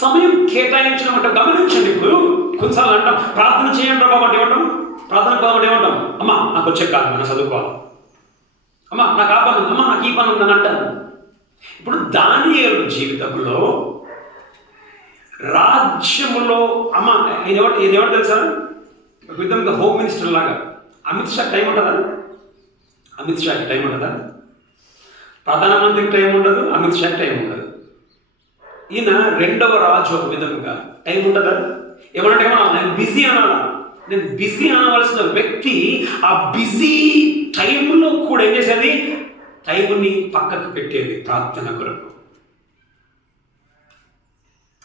సమయం కేటాయించడం అంటే గమనించండి. ఇప్పుడు కొన్నిసార్లు అంటాం ప్రార్థన చేయండి రా బాబు అంటే ఏమంటాం? ప్రార్థన పోదామంటే ఏమంటాం? అమ్మా నాకు వచ్చే కాదు, మనం చదువుకోవాలి. అమ్మా నాకు ఆ పని ఉంది, అమ్మా నాకు ఈ పని ఉందని అంటాను. ఇప్పుడు దానియేలు జీవితంలో రాజ్యములో అమ్మ ఈయనెవరు తెలుసా? విధంగా హోమ్ మినిస్టర్ లాగా. అమిత్ షా టైం ఉంటుందా? అమిత్ షాకి టైం ఉంటుందా? ప్రధానమంత్రికి టైం ఉండదు, అమిత్ షాకి టైం ఉండదు. ఈయన రెండవ రాజు ఒక విధంగా. టైం ఉంటుందా? ఏమన్నా నేను బిజీ అనాలా? నేను బిజీ అనవలసిన వ్యక్తి ఆ బిజీ టైంలో కూడా ఏం చేసేది? టైంని పక్కకు పెట్టేది ప్రార్థన కొరకు.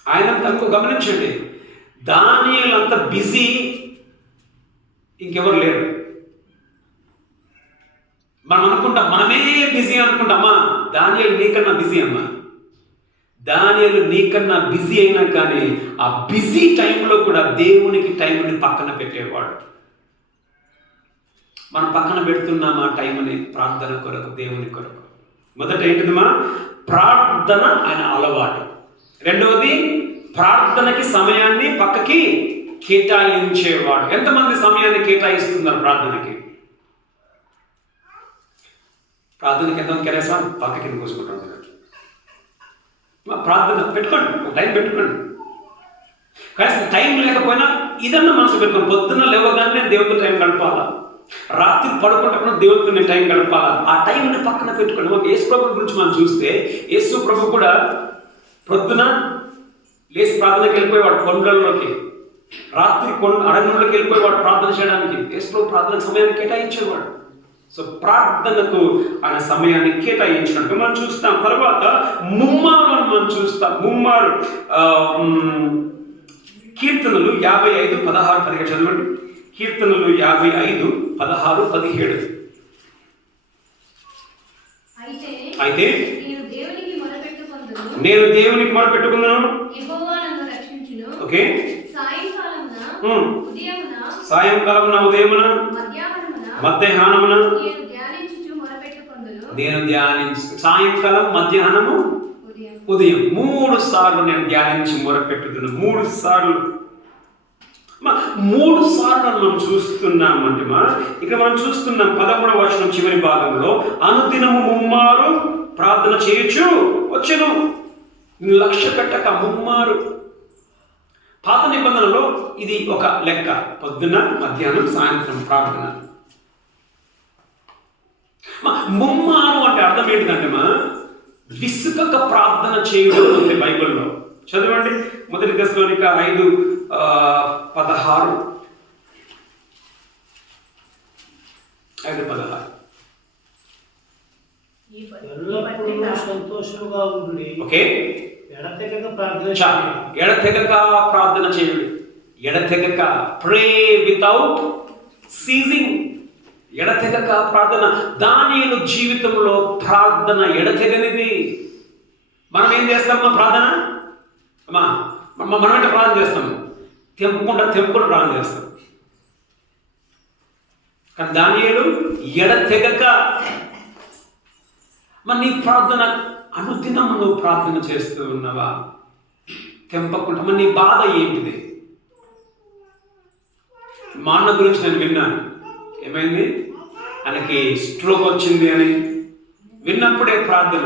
ఆయన తనకు గమనించండి, దానియేలు అంత బిజీ ఇంకెవరు లేరు. మనం అనుకుంటాం మనమే బిజీ అనుకుంటామా? దానియేలు నీకన్నా బిజీ అమ్మా. దానియేలు నీకన్నా బిజీ అయినా కానీ ఆ బిజీ టైంలో కూడా దేవునికి టైంని పక్కన పెట్టేవాడు. మనం పక్కన పెడుతున్నామా టైంని ప్రార్థన కొరకు, దేవుని కొరకు? మొదట ఏంటిదమ్మా? ప్రార్థన ఆయన అలవాటు. రెండవది ప్రార్థనకి సమయాన్ని పక్కకి కేటాయించేవాడు. ఎంతమంది సమయాన్ని కేటాయిస్తున్నారు ప్రార్థనకి? ప్రార్థనకి ఎంతమంది కేటాయిస్తాం? పక్క కింద కూర్చుకుంటాం. ప్రార్థన పెట్టుకోండి, టైం పెట్టుకోండి. కానీ టైం లేకపోయినా ఇదన్నా మనసు పెట్టుకోండి. పొద్దున్న లేవగానే దేవుడితో టైం గడపాలా, రాత్రి పడుకుంటప్పుడు దేవుడితో నేను టైం గడపాలా. ఆ టైంని పక్కన పెట్టుకోండి. ఒక యేసు ప్రభు గురించి మనం చూస్తే, యేసు ప్రభు కూడా పొద్దున లేచి ప్రార్థనకి వెళ్ళిపోయేవాడు కొండలలోకి, రాత్రి అరణ్యంలోకి వెళ్ళిపోయేవాడు ప్రార్థన చేయడానికి. యేసు ప్రభు ప్రార్థన సమయాన్ని కేటాయించేవాడు. సో ప్రార్థనకు ఆయన సమయాన్ని కేటాయించినట్టు మనం చూస్తాం. తర్వాత ముమ్మారు అని మనం చూస్తాం. ముమ్మారు కీర్తనలు 55:16-17 చదవండి. కీర్తనలు 55:16-17. అయితే నేను దేవునికి మొరపెట్టుకున్నాను, ఓకే, సాయంకాలమున ఉదయమున మధ్యాహ్నమున నేను ధ్యానించి, సాయంకాలం మధ్యాహ్నము ఉదయం 3 సార్లు నేను ధ్యానించి మొరపెట్టుకున్నాను. 3 సార్లు 3 సార్లు మనం చూస్తున్నామంటే ఇక్కడ మనం చూస్తున్నాం 13వ వచనం చివరి భాగంలో, అనుదినము ముమ్మారు ప్రార్థన చేయొచ్చు వచ్చును. లక్ష్య పెట్టక ముమ్మారు. పాత నిబంధనలో ఇది ఒక లెక్క, పొద్దున్న మధ్యాహ్నం సాయంత్రం ప్రార్థన. ముమ్మారు అంటే అర్థం ఏంటిదంటే విసుకక ప్రార్థన చేయడం ఉంది బైబిల్లో. చదవండి 1 తెస్సలోనిక 5:16. 5:16. సంతోషముగా ఉండుడి, ఓకే, ఎడతెగక ప్రార్థన చేయండి. ఎడతెగక, ప్రే వితౌట్ సీజింగ్. ఎడతెగక ప్రార్థన. దానియేలు జీవితంలో ప్రార్థన ఎడతెగనిది. మనం ఏం చేస్తామా ప్రార్థన? మనం అంటే ప్రార్థన చేస్తాం, తెంపుకుంటూ ప్రార్థన చేస్తాం. కానీ దానియేలు ఎడతెగక. నీ ప్రార్థన అనుదినం నువ్వు ప్రార్థన చేస్తూ ఉన్నావా? తెంపకుండా. నీ బాధ ఏంటిది? మా అన్న గురించి నేను విన్నాను. ఏమైంది? ఆయనకి స్ట్రోక్ వచ్చింది అని విన్నప్పుడే ప్రార్థన.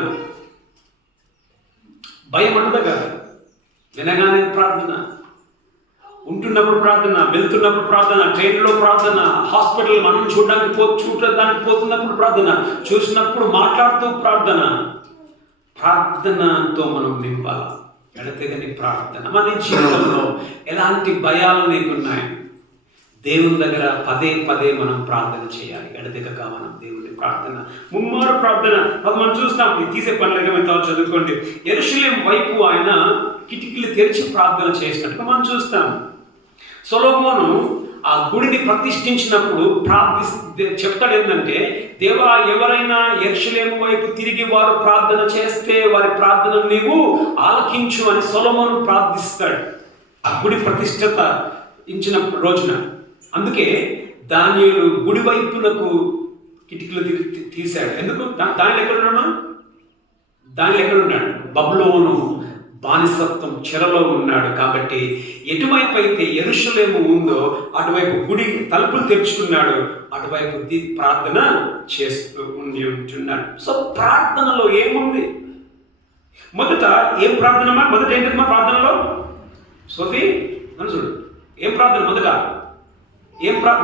భయం ఉండదు కదా, వినగానే ప్రార్థన, ఉంటున్నప్పుడు ప్రార్థన, వెళ్తున్నప్పుడు ప్రార్థన, ట్రైన్లో ప్రార్థన, హాస్పిటల్ మనం చూడడానికి పోతున్నప్పుడు ప్రార్థన, చూసినప్పుడు మాట్లాడుతూ ప్రార్థన. ప్రార్థనతో మనం నింపాలి. ఎడతెగని ప్రార్థన. మన జీవితంలో ఎలాంటి భయాలు నీకున్నాయి? దేవుని దగ్గర పదే మనం ప్రార్థన చేయాలి. ఎడతెగక మనం దేవుని ప్రార్థన, ముమ్మారు ప్రార్థన. మనం చూస్తాం, తీసే పనులుగా మేము చదువుకోండి. యెరూషలేము వైపు ఆయన కిటికీలు తెరిచి ప్రార్థన చేసినట్టుగా మనం చూస్తాం. సొలొమోను ఆ గుడిని ప్రతిష్ఠించినప్పుడు చెప్తాడు ఏంటంటే, దేవా, ఎవరైనా యెరూషలేము వైపు తిరిగి వారు ప్రార్థన చేస్తే వారి ప్రార్థనను నీవు ఆలకించు అని సొలొమోను ప్రార్థిస్తాడు ఆ గుడి ప్రతిష్ఠత ఇచ్చిన రోజున. అందుకే దానియేలు గుడి వైపునకు కిటికీలు తీశాడు. ఎందుకు? దానిలో ఎక్కడున్నాడు? బబులోను బానిసత్వం చెరలో ఉన్నాడు. కాబట్టి ఎటువైపు అయితే యెరూషలేము ఉందో అటువైపు గుడి తలుపులు తెరుచుకున్నాడు, అటువైపు ప్రార్థన చేస్తూ ఉంటున్నాడు. సో ప్రార్థనలో ఏముంది? మొదట ఏం ప్రార్థన? మొదట ఏంటమ్మా ప్రార్థనలో? సోఫీ నన్ను చూడు, ఏం ప్రార్థన?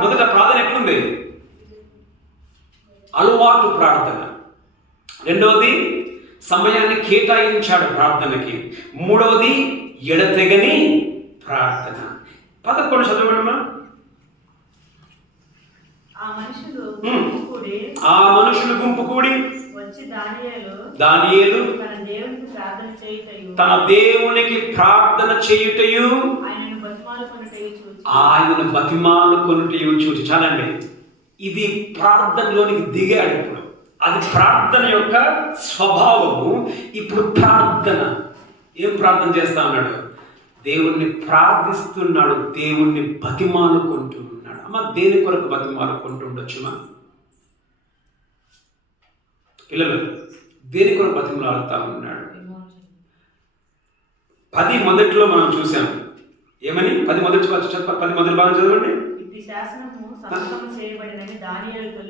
మొదట ప్రార్థన ఎట్లుంది? అలవాటు ప్రార్థన. రెండవది సమయాన్ని కేటాయించాడు ప్రార్థనకి. మూడవది ఎడతెగని ప్రార్థన. 11 చదవడమా. ఆ మనుషులు గుంపు కూడి వచ్చి దానియేలు తన దేవునికి ప్రార్థన చేయుటయు ఆయనను బతిమాలుకొనుటయు చూచి. చాలండి, ఇది ప్రార్థనలోనికి దిగాడు. ఇప్పుడు అది ప్రార్థన యొక్క స్వభావము. ఇప్పుడు ప్రార్థన ఏం ప్రార్థన చేస్తా ఉన్నాడు? దేవుణ్ణి ప్రార్థిస్తున్నాడు, దేవుణ్ణి బతిమాలుకుంటున్నాడు. అమ్మ, దేని కొరకు బతిమాలుకుంటూ ఉండొచ్చుమా? పిల్లలు దేని కొరకు బతిమాలుతా ఉన్నాడు? 10 మొదట్లో మనం చూసాం. ఏమని? 10 మొదటి భాగం చదవండి.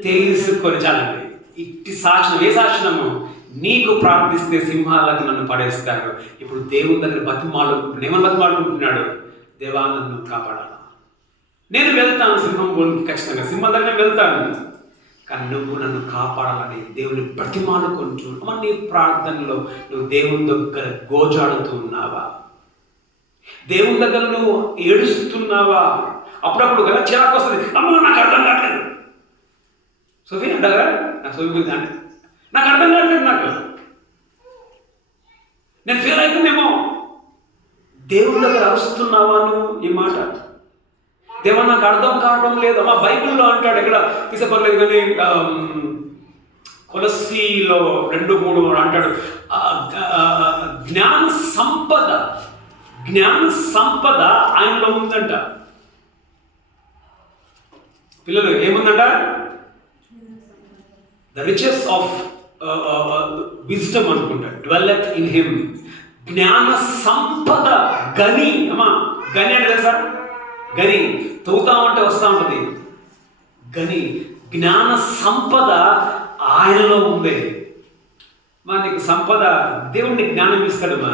తెలుసుకొని. చాలండి, ఇట్టి శాసనం. ఏ శాసనము? నీకు ప్రార్థిస్తే సింహాలకు నన్ను పడేస్తాడు. ఇప్పుడు దేవుని దగ్గర బతిమాలుకుంటున్నాడు. ఏమని బతిమాలుకుంటున్నాడు? దేవా, నన్ను కాపాడాలా, నేను వెళ్తాను సింహం బోన్కి, ఖచ్చితంగా సింహం దగ్గర వెళ్తాను, కానీ నువ్వు నన్ను కాపాడాలని దేవుని బతిమాలుకుంటూ. నీ ప్రార్థనలో నువ్వు దేవుని దగ్గర గోజాడుతూ ఉన్నావా? దేవుని దగ్గర నువ్వు ఏడుస్తున్నావా? అప్పుడప్పుడు కదా చిరాకు వస్తుంది. అమ్మ, నాకు అర్థం కావట్లేదు. సోఫీ అంటారా? నాకు సోఫీ గురించి అంటే నాకు అర్థం కావట్లేదు, నేను ఫెయిల్ అవుతుందేమో. దేవుని దగ్గర అరుస్తున్నావా నువ్వు? ఈ మాట దేవా నాకు అర్థం కావడం లేదు. మా బైబిల్లో అంటాడు, ఎక్కడ తీసపర్లేదు కానీ కొలస్సీలో 2:3 అంటాడు, జ్ఞాన సంపద ఆయనలో ఉందంట. పిల్లలు ఏముందంట? ద రిచెస్ ఆఫ్ విజ్డమ్ అనుకుంటా, డ్వెల్లెత్ ఇన్ హిమ్. జ్ఞాన సంపద, గని. అమ్మా గని అంటే తెలుసా? గని తవ్వుతా ఉంటే వస్తూ ఉంటుంది గని. జ్ఞాన సంపద ఆయనలో ఉంది. మా నీకు సంపద, దేవుడిని జ్ఞానం ఇస్తాడమ్మా.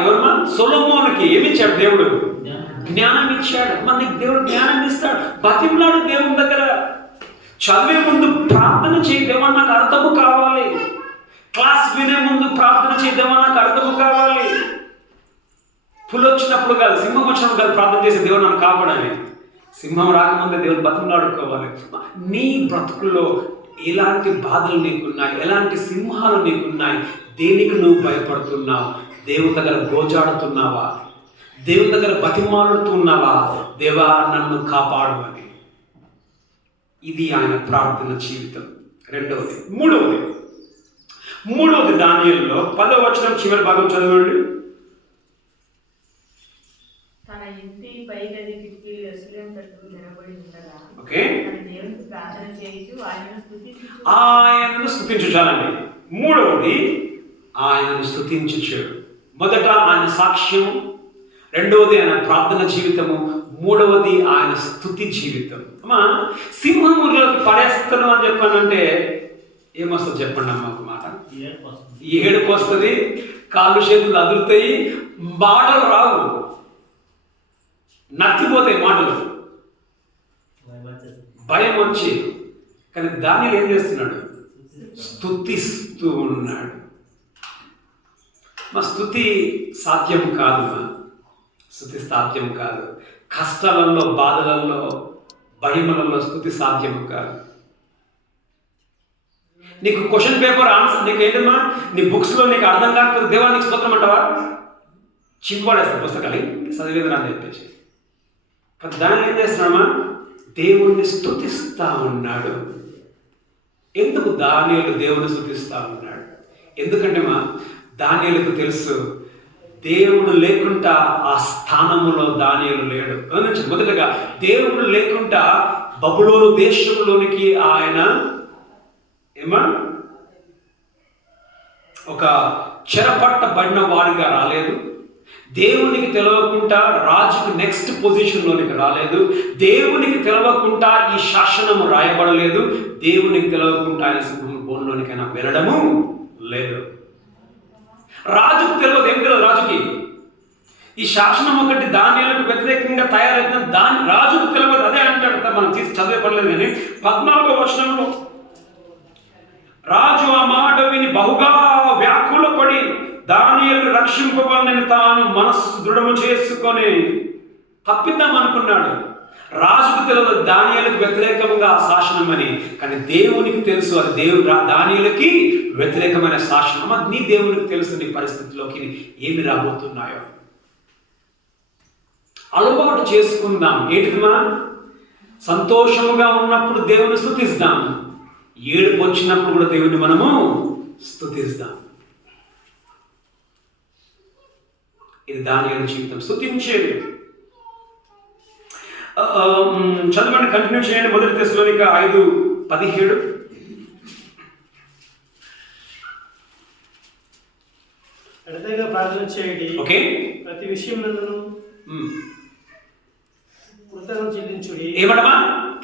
ఎవరమ్మా? సొలొమోనుకి ఏమిచ్చాడు దేవుడు? జ్ఞానం ఇచ్చాడు. మనకి దేవుడు జ్ఞానం ఇస్తాడు. బతిమలాడు దేవుని దగ్గర. చదివే ముందు ప్రార్థన చేయదేమో నాకు అర్థము కావాలి. క్లాస్ వినే ముందు ప్రార్థన చేయదేమో నాకు అర్థము కావాలి. పులి వచ్చినప్పుడు కాదు, సింహం వచ్చినప్పుడు కాదు ప్రార్థన చేసే దేవుడు నన్ను కాపాడాలి. సింహం రాకముందే దేవుడు బతిమలాడుకోవాలి. నీ బ్రతుకుల్లో ఎలాంటి బాధలు నీకున్నాయి, ఎలాంటి సింహాలు నీకున్నాయి, దేనికి నువ్వు భయపడుతున్నావు? దేవుని దగ్గర గోజాడుతున్నావా? దేవుని దగ్గర బతిమాలుతున్నావా? దేవా నన్ను కాపాడు అని. ఇది ఆయన ప్రార్థన జీవితం. రెండవది. మూడవది దానియేలులో 10వ వచనం చివరి భాగం చదవండి. తన ఇంటి పై గది కిటికీలు యెరూషలేము తలుపులు తెరవబడి ఉండగా, ఓకే, తన దేవునికి ప్రార్థన చేయుచు ఆయనను స్తుతించు. చాలండి. మూడవది ఆయనను స్తుతించు. మొదట ఆయన సాక్ష్యము, రెండవది ఆయన ప్రార్థన జీవితము, మూడవది ఆయన స్తుతి జీవితం. అమ్మా సింహములోకి పడేస్తాను అని చెప్పానంటే ఏమొస్తుంది చెప్పండి అమ్మ ఒక మాట. ఏడుపు వస్తుంది, కాళ్ళు చేతులు అదురుతాయి, మాటలు రావు, నత్తిపోతాయి మాటలు, భయం వచ్చి. కానీ దానిలో ఏం చేస్తున్నాడు? స్తుతిస్తూ ఉన్నాడు. మా స్తుతి సాధ్యం కాదు, స్తుతి సాధ్యం కాదు. కష్టాలలో, బాధలలో, భయములలో స్తుతి సాధ్యం కాదు. నీకు క్వశ్చన్ పేపర్ ఆన్సర్ నీకు ఏదమ్మా, నీ బుక్స్లో నీకు అర్థం కాకపోతే దేవానికి స్తోత్రం అంటావా? చింపాడేస్తాను పుస్తకాలు చదివేదని అని చెప్పేసి. కానీ దాన్ని ఏం చేస్తున్నామా? దేవుణ్ణి స్తుతిస్తా ఉన్నాడు. ఎందుకు దానియేలు దేవుని స్తుతిస్తా ఉన్నాడు? ఎందుకంటే దానియేలుకు తెలుసు, దేవుడు లేకుండా ఆ స్థానములో దానియేలు లేడు. మొదటగా దేవుడు లేకుండా బబులోను దేశంలోనికి ఆయన ఒక చెరపట్టబడిన వాడిగా రాలేదు. దేవునికి తెలవకుండా రాజుకు నెక్స్ట్ పొజిషన్లోనికి రాలేదు. దేవునికి తెలవకుండా ఈ శాసనము రాయబడలేదు. దేవునికి తెలవకుండా ఆయన సింహం బోన్లోనికైనా వెళ్ళడము లేదు. రాజుకు తెలియదు. ఏం తెలియదు రాజుకి? ఈ శాసనం ఒకటి దానియేలుకు వ్యతిరేకంగా తయారైతుంది. దాని రాజుకు తెలియదు. అదే అంటాడు, మనం తీసి చదివే పడలేదు. కానీ 14వ వచనంలో రాజు ఆ మాట విని బహుగా వ్యాకులపడి దానియేలు రక్షింపబడినని తాను మనస్సు దృఢము చేసుకొని తప్పిద్దాం అనుకున్నాడు. రాజుకు తెలియదు దానియేలుకు వ్యతిరేకంగా శాసనం అని, కానీ దేవునికి తెలుసు అది దానియేలుకి వ్యతిరేకమైన శాసనం. నీ దేవునికి తెలుసు నీ పరిస్థితిలోకి ఏమి రాబోతున్నాయో. అలవాటు చేసుకుందాం. ఏంటిదిమా? సంతోషముగా ఉన్నప్పుడు దేవుని స్తుతిస్తాం, ఏడుపు వచ్చినప్పుడు కూడా దేవుని మనము స్తుతిస్తాం. ఇది దానియేలు జీవితం, స్తుతించేది. చదవండి, కంటిన్యూ చేయండి. 1 తెస్సలోనిక 5:17. ఎడతెగక ప్రార్థన చేయండి. ఓకే, ప్రతి విషయమునందును కృతజ్ఞత చెల్లించుడి. ఏమటమా?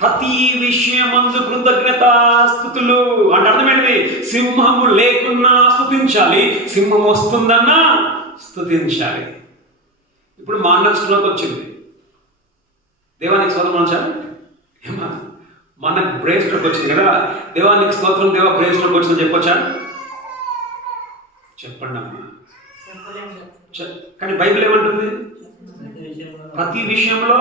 ప్రతి విషయమందు కృతజ్ఞతాస్తుతులు అంటే అర్థమైనది. సింహము లేకున్నా స్తుతించాలి, సింహం వస్తుందన్నా స్తుతించాలి. ఇప్పుడు మా అన్నకు స్ట్రోక్ వచ్చింది, దేవానికి స్తోత్రం అంచాలి. ఏమా మా అన్నకు బ్రెయిన్ స్ట్రోక్ వచ్చింది కదా, దేవానికి స్తోత్రం, దేవా బ్రెయిన్ స్ట్రోక్ వచ్చిందని చెప్పొచ్చా? చెప్పండి అమ్మా. కానీ బైబిల్ ఏమంటుంది? ప్రతి విషయంలో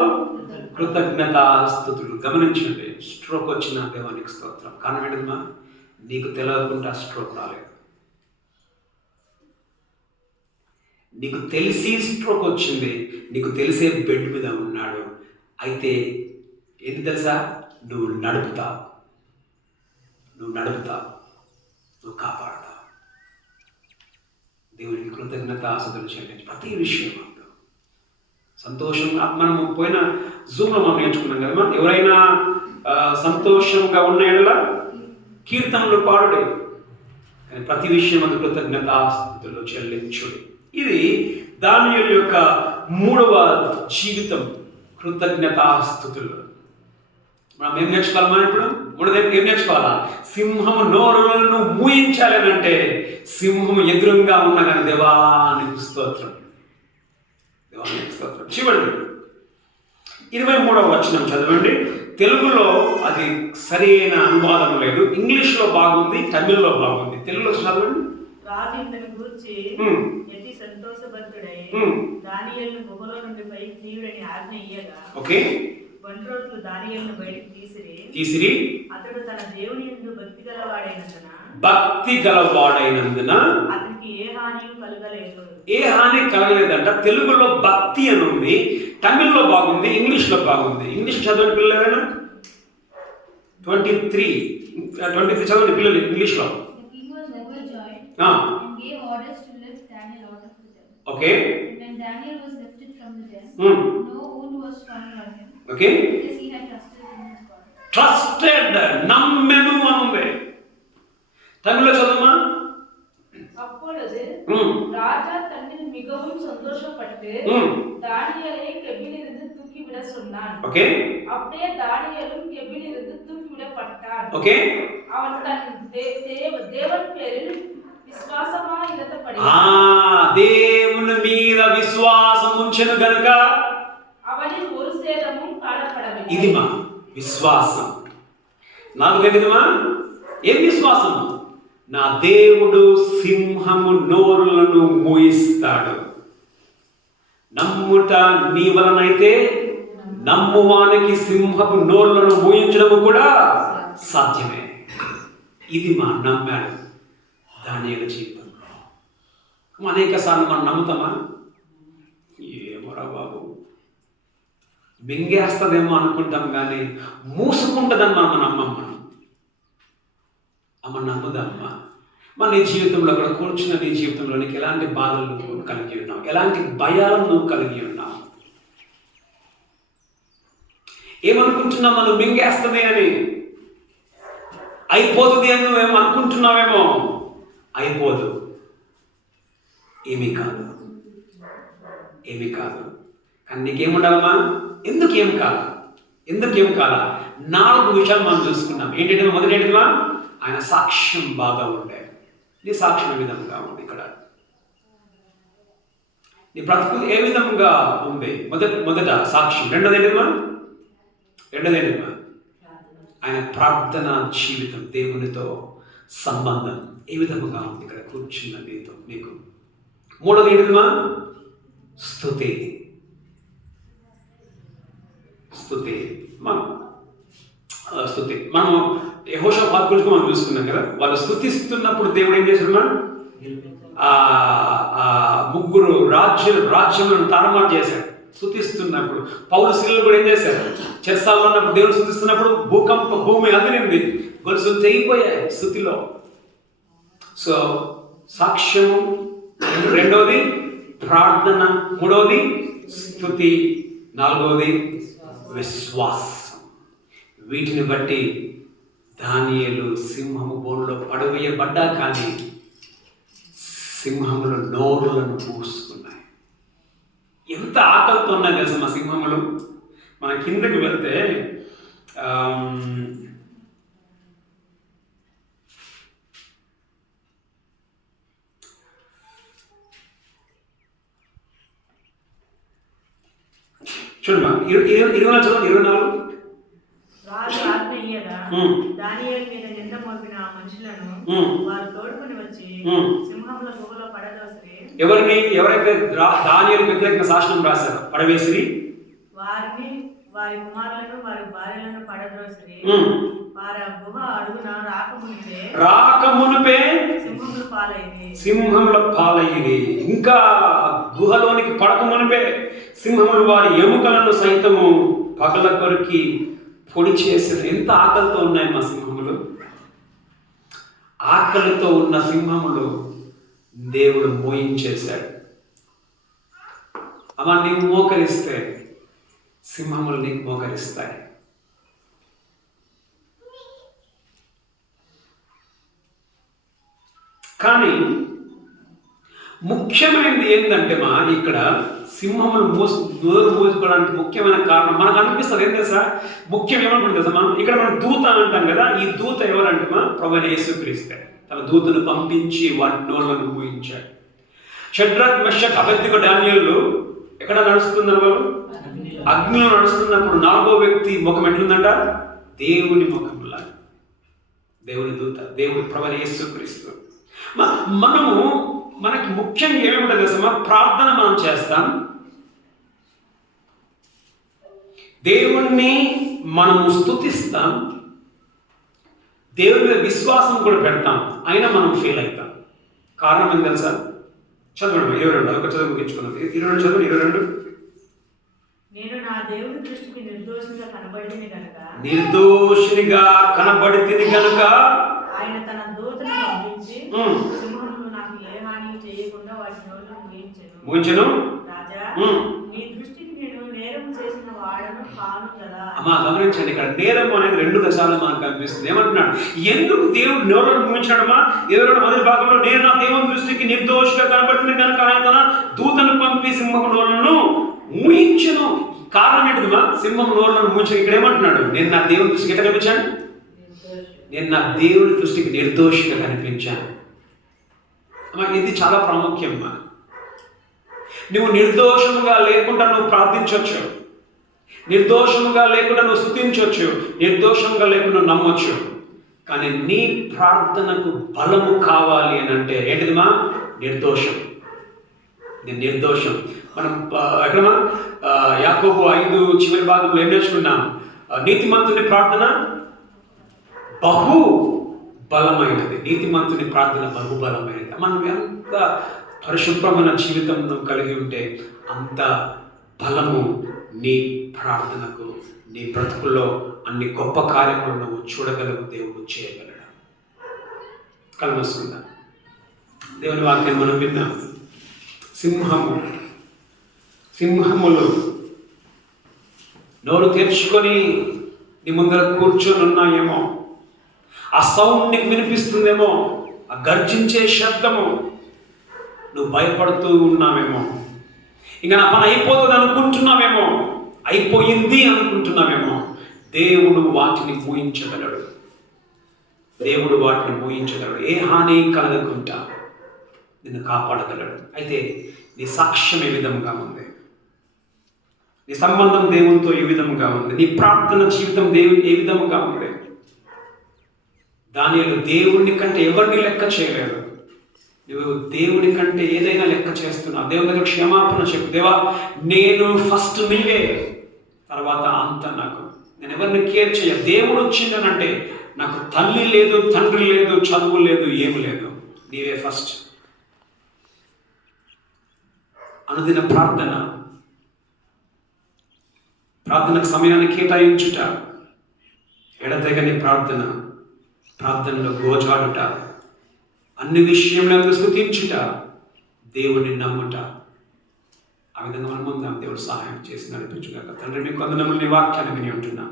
కృతజ్ఞతాస్తుతులు. గమనించండి, స్ట్రోక్ వచ్చిన దేవానికి స్తోత్రం. కారణం ఏంటమ్మా? నీకు తెలియకుండా స్ట్రోక్ రాలేదు. నీకు తెలిసి స్ట్రోక్ వచ్చింది, నీకు తెలిసే బెడ్ మీద ఉన్నాడు, అయితే ఏంటి తెలుసా, నువ్వు నడుపుతావు, నువ్వు కాపాడుతావు. దేవునికి కృతజ్ఞత ఆశలు చెల్లించి ప్రతి విషయంలో సంతోషంగా, మనము పోయిన జూమ్లో మనం నేర్చుకున్నాం కదా, మనం ఎవరైనా సంతోషంగా ఉన్న ఎడల కీర్తనలు పాడుడే, కానీ ప్రతి విషయం అది కృతజ్ఞత ఆస్తుతుల్లో చెల్లించుడు. ఇది దానియేలు యొక్క 3వ జీవితం, కృతజ్ఞతాస్తుతులు. మనం ఏం నేర్చుకోవాలమ్మా ఇప్పుడు? ఏం నేర్చుకోవాలా? సింహము నోరులను మూయించాలి అని అంటే సింహం ఎదురుగా ఉన్న కానీ దేవానికి స్తోత్రం, దేవానికి స్తోత్రం. చివరిది 23వ వచనం చదవండి. తెలుగులో అది సరైన అనువాదం లేదు, ఇంగ్లీష్లో బాగుంది, తమిళ్లో బాగుంది. తెలుగులో చదవండి. రాజు ఇతని గూర్చి ఎట్టి సంతోషభరితుడై దానియేలును గుహలో నుండి పైకి తీయుడని ఆజ్ఞ ఇయ్యగా, ఓకే, బంట్రోట్లు దానియేలును బయటికి తీసిరి. అతడు తన దేవుని యందు భక్తి గలవాడైనందున అతనికి ఏ హాని కలగలేదంట. తెలుగులో భక్తి అని ఉంది, తమిళ్లో బాగుంది, ఇంగ్లీష్లో బాగుంది. ఇంగ్లీష్ చదవని పిల్లలు 23 చదవండి పిల్లలు ఇంగ్లీష్లో. ఓకే, ఓకే, ట్రస్టెడ్, నమ్మెను అనుంది. తమిళ్లో చదువుమా. அப்பொழுது ராஜா தன்னில் மிகவும் சந்தோஷப்பட்டு தானியேலை கெபிலிருந்து தூக்கிவிட சொன்னான். ஓகே, அப்படியே தானியேலும் கெபிலிருந்து தூக்கிவிடப்பட்டான். ஓகே, அவன் தன் தேவன் பேரில் విశ్వాసమా ఇరతపడి దేవుని మీద విశ్వాసం ఉంచెను గనుక అవనికి ఒక సేదము కానపడలేదు. ఇది మా విశ్వాసం. నాకు తెలియదుమా ఏం విశ్వాసం? నా దేవుడు సింహము నోరులను మూయిస్తాడు. నమ్ముట నీ వలనైతే నమ్మువానికి సింహపు నోరులను మూయించడము కూడా సాధ్యమే. ఇది మా నమ్మాడు దానియేలు జీవితంలో. అనేక సార్లు మనం నమ్ముతామా? ఏమోరా బాబు, మింగేస్తుందేమో అనుకుంటాం, కానీ మూసుకుంటుందని మనం నమ్మమ్మ. అమ్మ నమ్ముదమ్మా. మన నీ జీవితంలో కూడా కూర్చున్న నీ జీవితంలో నీకు ఎలాంటి బాధలు నువ్వు కలిగి ఉన్నావు, ఎలాంటి భయాలను నువ్వు కలిగి ఉన్నావు, ఏమనుకుంటున్నావు? మనం మింగేస్తుంది అని, అయిపోతుంది అని నువ్వేమో అనుకుంటున్నావేమో. అయిపోదు, ఏమీ కాదు, ఏమీ కాదు. కానీ నీకేముండాలమ్మా? ఎందుకు ఏం కాదు? 4 విషయాలు మనం చూసుకున్నాం. ఏంటంటే మొదటి ఏంటిదిమా? ఆయన సాక్ష్యం బాగా ఉండే. నీ సాక్ష్యం ఏ విధంగా ఉంది? ఇక్కడ నీ బ్రతుకు ఏ విధంగా ఉంది? మొదట సాక్ష్యం. రెండోదేంటిదిమా? ఆయన ప్రార్థన జీవితం, దేవునితో సంబంధం ఏ విధముగా ఉంది ఇక్కడ కూర్చున్న నీకు. మూడోది ఏంటిదిమా? స్తుతి. మనం యెహోషాపాతు గురించి మనం చూసుకున్నాం కదా. వాళ్ళు స్తుతిస్తున్నప్పుడు దేవుడు ఏం చేశాడు? ముగ్గురు రాజ్యములను తారుమారు చేశాడు స్తుతిస్తున్నప్పుడు. పౌలు శిలలు కూడా ఏం చేశారు? చెరసాలలో ఉన్నప్పుడు దేవుడు స్తుతిస్తున్నప్పుడు భూమి అదిరింది, గొలుసులు తెగిపోయాయి స్తుతిలో. సో సాక్ష్యము, రెండవది ప్రార్థన, మూడవది స్తుతి, నాలుగవది విశ్వాసం. వీటిని బట్టి దానియేలు సింహము బోనులో పడవేయబడ్డా కానీ సింహముల నోరులను మూసుకున్నాయి. ఎంత ఆకలితో ఉన్నాయి తెలుసా మా సింహములు. మన కిందకి వెళ్తే చూడమ్మా, 24 రాజు ఆజ్ఞ ఇయ్యగా దానియేలు మీద నింద మోపిన ఆ మనుషులను వారు తోడుకొని వచ్చి సింహముల గుహలో పడదోసిరి. ఎవరైతే దానియేలు వ్యతిరేకంగా శాసనం రాశారో పడవేసిరి, వారిని, వారి కుమారులను, వారి భార్యలను పడద్రోసిరి. వారి గుహ అడుగున రాకమునిపే సింహముల పాలయ్యి ఇంకా గుహలోనికి పడక మునిపే సింహములు వారి ఎముకలను సైతము పగల కొరికి పొడి చేసిన. ఎంత ఆకలితో ఉన్నాయి మా సింహములు! ఆకలితో ఉన్న సింహములు దేవుడు మోయించేశాడు. అమ్మ, నీవు మోకరిస్తే సింహములు నీకు మోకరిస్తాయి. కానీ ముఖ్యమైనది ఏంటంటే మా ఇక్కడ సింహములు నోరు మూసుకోవడానికి ముఖ్యమైన కారణం మనకు అనిపిస్తుంది. ఏం తెలుసా ముఖ్యం ఏమనుకుంటుంది తెలుసా? మనం ఇక్కడ మనం దూత అంటాం కదా, ఈ దూత ఎవరంటే మా ప్రభువైన యేసుక్రీస్తు తన దూతను పంపించి వాటి నోళ్ళను మూయించాడు. షడ్రక్, మెషక్, అబేద్నెగో, దానియేలు ఎక్కడ నడుస్తున్నారు? వాళ్ళు అగ్నిలో నడుస్తున్నప్పుడు 4వ వ్యక్తి ముఖం ఎట్లుందంట? దేవుని ముఖంలా. దేవుని దూత, దేవుని ప్రభువైన యేసుక్రీస్తు. మనకి ముఖ్యంగా ఏమేమిటో తెలుసా? ప్రార్థన మనం చేస్తాం, దేవుణ్ణి మనము స్తుతిస్తాం, దేవుని మీద విశ్వాసం కూడా పెడతాం, అయినా మనం ఫెయిల్ అవుతాం. కారణం ఏం తెలుసా? చదవండి 22, ఒక చదువు ముగించుకున్నది 22 చదువు 22. నేను నా దేవుని దృష్టికి నిర్దోషిగా కనబడితిని గనుక ఆయన తన దూతను పంపించి సింహములు నాకు ఏ హాని చేయకుండా వాటి నోళ్ళను మూయించెను. రాజా, నీ దృష్టికి నేను నేరం చేసిన వాడను కాను కదా. అమ్మా, గమనించండి, ఇక్కడ నేరం అనేది 2 దశలో మనకు కనిపిస్తుంది. ఏమంటున్నాడు? ఎందుకు దేవుడు నోళ్ళను మూయించాడమ్మా? 22 మొదటి భాగంలో నేను నా దేవుని దృష్టికి నిర్దోషిగా కనబడుతుంది కనుక ఆయన తన దూతను పంపి సింహము నోళ్ళను మూయించెను. కారణం ఏంటిదిమా? సింహం నోళ్ళను మూయించను. ఇక్కడ ఏమంటున్నాడు? నేను నా దేవుని దృష్టికి ఎట్లా కనిపించాను? నేను నా దేవుని దృష్టికి నిర్దోషిగా కనిపించాను. అమ్మా, ఇది చాలా ప్రాముఖ్యమ్మా. నువ్వు నిర్దోషముగా లేకుండా నువ్వు ప్రార్థించవచ్చు, నిర్దోషముగా లేకుండా నువ్వు స్తుతించవచ్చు, నిర్దోషంగా లేకుండా నమ్మొచ్చు. కానీ నీ ప్రార్థనకు బలము కావాలి అని అంటే ఏంటిదిమా? నిర్దోషం. నిర్దోషం. మనం ఎక్కడమా యాకోబు 5 చివరి భాగంలో ఏం నేర్చుకున్నాం? నీతిమంతుని ప్రార్థన బహు బలమైనది. నీతిమంతుని ప్రార్థన బహుబలమైనది. మనం ఎంత పరిశుభ్రమైన జీవితం కలిగి ఉంటే అంత బలము నీ ప్రార్థనకు, నీ బ్రతుకుల్లో అన్ని గొప్ప కార్యములు నువ్వు చూడగలవు, దేవుడు చేయగలడు. కలుసుకుందాం. దేవుని వాక్యం మనం విన్నాం. సింహములు నోరు తెరుచుకొని నీ ముందర కూర్చొని ఉన్నాయేమో, ఆ సౌండ్ నీకు వినిపిస్తుందేమో, ఆ గర్జించే శబ్దము, నువ్వు భయపడుతూ ఉన్నావేమో, ఇంకా నా పని అయిపోతుంది అనుకుంటున్నావేమో, అయిపోయింది అనుకుంటున్నావేమో. దేవుడు వాటిని మూయించగలడు. దేవుడు వాటిని మూయించగలడు. ఏ హాని కలగకుండా నిన్ను కాపాడగలడు. అయితే నీ సాక్ష్యం ఏ విధంగా ఉంది? నీ సంబంధం దేవునితో ఏ విధంగా ఉంది? నీ ప్రార్థన జీవితం దేవుని ఏ విధంగా ఉంది? దానిలో దేవుని కంటే ఎవరిని లెక్క చేయలేరు. నువ్వు దేవుని కంటే ఏదైనా లెక్క చేస్తున్నావు. దేవుని దగ్గర క్షమాపణ చెప్పు. దేవా, నేను ఫస్ట్ నీవే, తర్వాత అంత నాకు. నేను ఎవరిని కేర్ చేయ. దేవుడు వచ్చిందనంటే నాకు తల్లి లేదు, తండ్రి లేదు, చదువు లేదు, ఏమి లేదు, నీవే ఫస్ట్. అనుదిన ప్రార్థనకు సమయాన్ని కేటాయించుట, ఎడతెగని ప్రార్థనలో గోజాడుట, అన్ని విషయంలో స్తుతించుట, దేవుడిని నమ్ముట. ఆ విధంగా మనం ముందాం. దేవుడు సహాయం చేసి నడిపించుగాక. తండ్రి, మీకు వందనములు. నీ వాక్యాన్ని విని ఉంటున్నాం.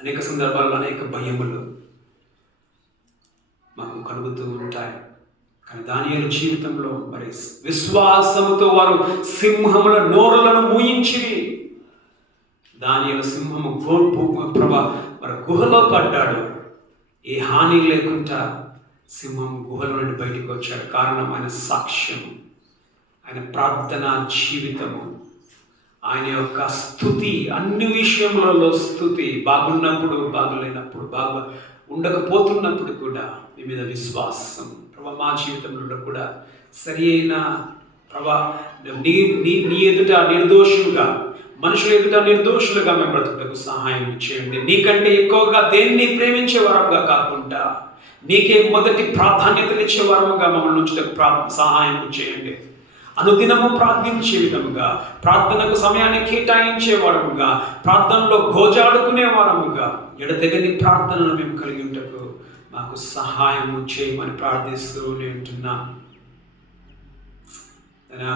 అనేక సందర్భాల్లో అనేక భయములు మాకు కలుగుతూ ఉంటాయి. కానీ దానియేలు జీవితంలో మరి విశ్వాసముతో వారు సింహముల నోరులను మూయించిరి. దానియేలు సింహము మరి గుహలో పడ్డాడు. ఏ హాని లేకుండా సింహం గుహలో నుండి బయటికి వచ్చాడు. కారణం ఆయన సాక్ష్యము, ఆయన ప్రార్థనా జీవితము, ఆయన యొక్క స్తుతి. అన్ని విషయములలో స్తుతి. బాగున్నప్పుడు, బాగులేనప్పుడు, బాగా ఉండకపోతున్నప్పుడు కూడా మీ మీద విశ్వాసం. ప్రభా, మా జీవితంలో కూడా సరి అయిన ప్రభా నీ ఎదుట నిర్దోషులుగా, మనుషుల ఎదుట నిర్దోషులుగా మేము బ్రతుకుటకు సహాయం చేయండి. నీకంటే ఎక్కువగా దేన్ని ప్రేమించే వారంగా కాకుండా నీకే మొదటి ప్రాధాన్యతనిచ్చే వారముగా మమ్మల్ని ఉంచుటకు సహాయం చేయండి. అనుదినము ప్రార్థించే విధముగా, ప్రార్థనకు సమయాన్ని కేటాయించేవారముగా, ప్రార్థనలో గోజాడుకునేవారముగా ఎడతెగని ప్రార్థనను మేము కలిగి ఉంటకు మాకు సహాయము చేయమని ప్రార్థిస్తూ ఉంటున్నాం.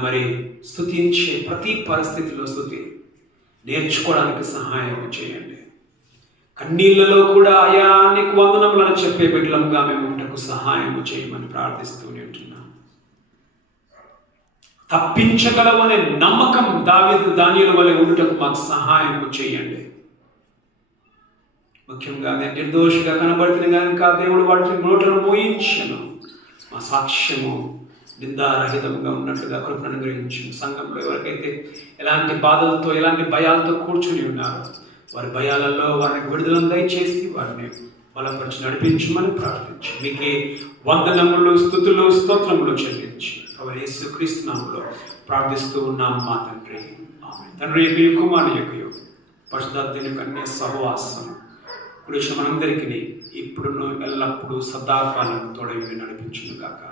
మరి స్తుతించే ప్రతి పరిస్థితిలో స్తుతి నేర్చుకోవడానికి సహాయం చేయండి. కన్నీళ్లలో కూడా అయా నీకు వందనములను చెప్పే బిడ్డలముగా మేము ఉంటకు సహాయం చేయమని ప్రార్థిస్తూ ఉంటున్నాం. తప్పించగలవనే నమ్మకం దానియేలు వలె ఉండుటకు మాకు సహాయం చేయండి. ముఖ్యంగా నేను నిర్దోషిగా కనబడుతున్న కనుక దేవుడు వాటిని నోటను మోయించను. మా సాక్ష్యము నిందారహితముగా ఉన్నట్లుగా కృపను అనుగ్రహించను. సంఘంలో ఎవరికైతే ఎలాంటి బాధలతో, ఎలాంటి భయాలతో కూర్చుని ఉన్నారో వారి భయాలలో వారిని విడుదలను దయచేసి వారిని బలపరిచి నడిపించమని ప్రార్థించి మీకే వందనములు, స్తుతులు, స్తోత్రములు చెల్లించి ప్రభు యేసుక్రీస్తు నామములో ప్రార్థిస్తూ ఉన్నాం మా తండ్రి. ఆమేన్. తండ్రి యొక్క కుమారుని యొక్క పరిశుద్ధాత్మ కన్య సహవాసం కుడిచిన మనందరికీ ఇప్పుడు ఎల్లప్పుడూ సదాకాలం తోడై నడిపించును గాక.